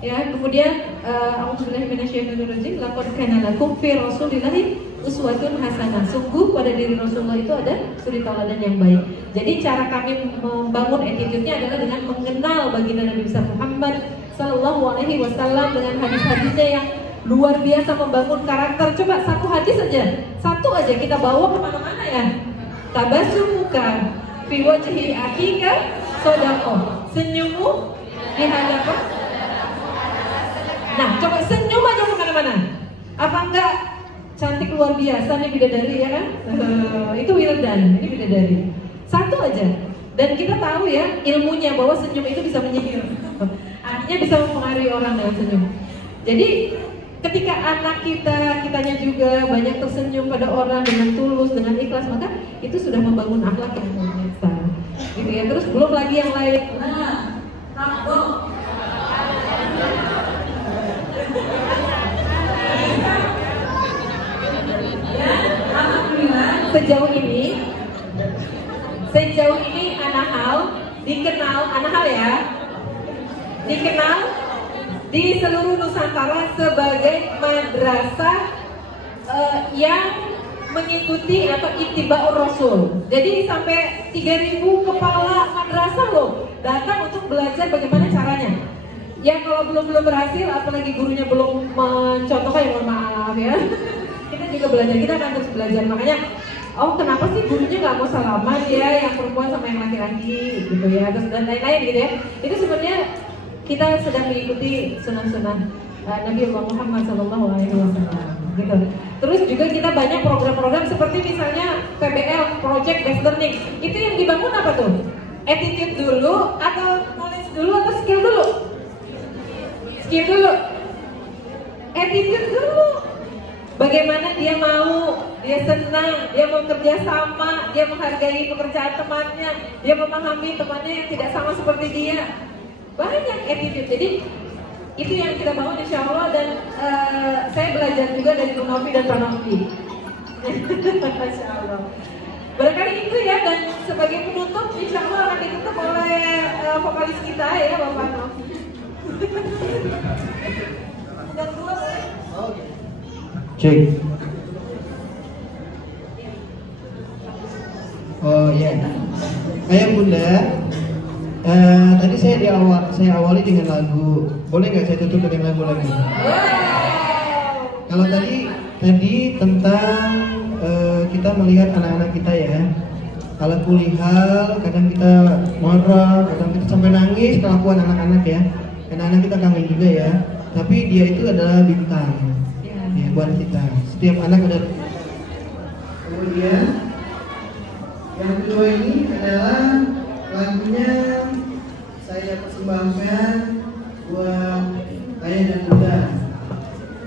Ya, kemudian a'udzubillahi minasyaitonirrajim, laqad kana lakum fi rasulillahi uswatun hasanah. Sungguh pada diri Rasulullah itu ada suri tauladan yang baik. Jadi cara kami membangun attitude-nya adalah dengan mengenal baginda Nabi besar Muhammad sallallahu alaihi wasallam dengan hadis-hadisnya yang luar biasa membangun karakter. Coba satu hadis aja kita bawa kemana-mana ya. Tabassumuka fi wajhi akhika shadaqah. Senyummu di hadapan. Nah, coba senyum aja kemana-mana. Apa enggak cantik luar biasa nih bidadari ya kan? Itu Wildan, ini bidadari. Satu aja. Dan kita tahu ya ilmunya bahwa senyum itu bisa menyihir. Artinya bisa mempengaruhi orang dengan senyum. Jadi ketika anak kitanya juga banyak tersenyum pada orang dengan tulus, dengan ikhlas, maka itu sudah membangun akhlak yang luar biasa. Gitu ya. Terus belum lagi yang lain. Sejauh ini Anahal dikenal di seluruh Nusantara sebagai madrasah yang mengikuti atau ittiba'ur Rasul. Jadi sampai 3.000 kepala madrasah loh datang untuk belajar bagaimana caranya. Ya kalau belum berhasil, apalagi gurunya belum mencontohkan, ya mohon maaf ya. Kita juga belajar, kita akan terus belajar. Makanya, oh kenapa sih gurunya nggak mau salaman ya, yang perempuan sama yang laki-laki gitu ya, terus dan lain-lain gitu ya. Itu sebenarnya kita sedang mengikuti sunnah-sunnah Nabi Muhammad SAW gitu. Terus juga kita banyak program-program seperti misalnya PBL, Project Based Learning. Itu yang dibangun apa tuh? Attitude dulu atau knowledge dulu atau skill dulu? Skill dulu. Attitude dulu. Bagaimana dia mau, dia senang, dia mau kerja sama, dia menghargai pekerjaan temannya, dia memahami temannya yang tidak sama seperti dia. Banyak attitude. Jadi itu yang kita bangun insya Allah, dan saya belajar juga dari Bu Novi dan Pak Novi. Masya Allah. Barangkali itu ya, dan sebagai penutup insya Allah akan ditutup oleh vokalis kita ya, Bapak Novi. Dan dua boleh? Oke. Cek. Oh ya, ayah bunda. Tadi saya awali dengan lagu. Boleh nggak saya tutup dengan lagu lagi? Kalau tadi tentang kita melihat anak-anak kita ya. Kalau kulihal, kadang kita marah, kadang kita sampai nangis kelakuan anak-anak ya. Anak-anak kita kangen juga ya. Tapi dia itu adalah bintang ya buat kita. Setiap anak ada. Kemudian yang kedua ini adalah lagunya saya persembahkan buat ayah dan bunda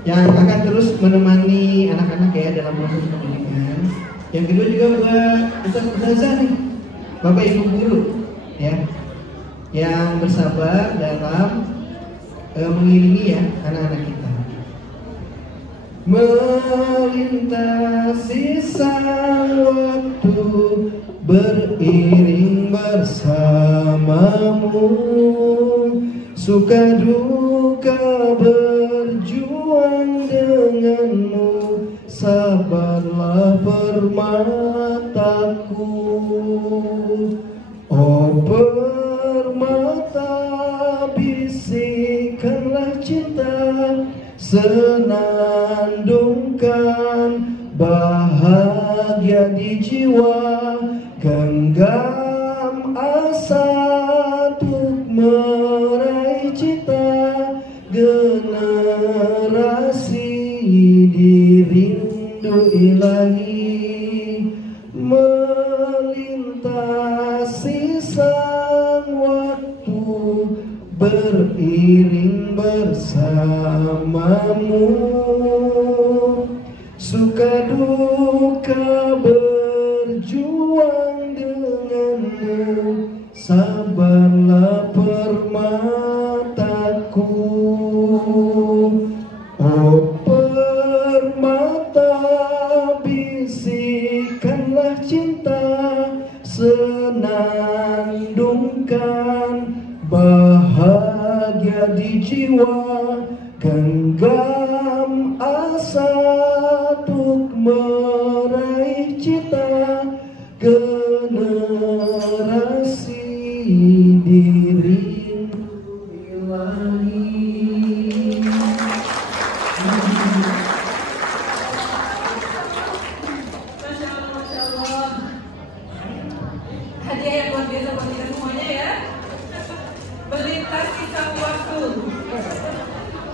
yang akan terus menemani anak-anak ya dalam proses pendidikan. Yang kedua juga buat ustaz-ustazah nih, bapak ibu guru ya, yang bersabar dalam mengiringi ya anak-anak kita. Melintasi sang waktu beriring bersamamu, suka duka berjuang denganmu, sabarlah permataku. Oh permata, bisikanlah cinta, senandungkan bahagia di jiwa, genggam asa untuk meraih cita, generasi dirindu ilahi, melintasi sang waktu beriring bersamamu, suka duka berjuang denganmu, sabarlah permataku. Oh permata, bisikanlah cinta, senandungkan bahagia di jiwa, genggam asa untuk meraih cita generasi dirindu ilahi. Masya Allah. Hadiah yang luar biasa buat kita semuanya ya. Melintasi sang waktu,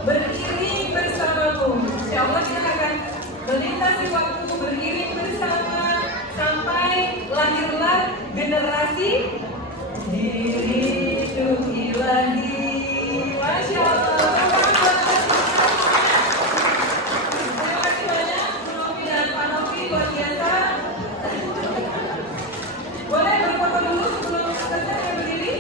beriring bersamamu. Insya Allah kita akan melintasi waktu, beriring bersama sampai lahirlah generasi dirindu ilahi. Masya Allah. Terima kasih banyak Bu Novi dan Pak Novi, luar biasa. Boleh berfoto dulu sebelum selesai berdiri?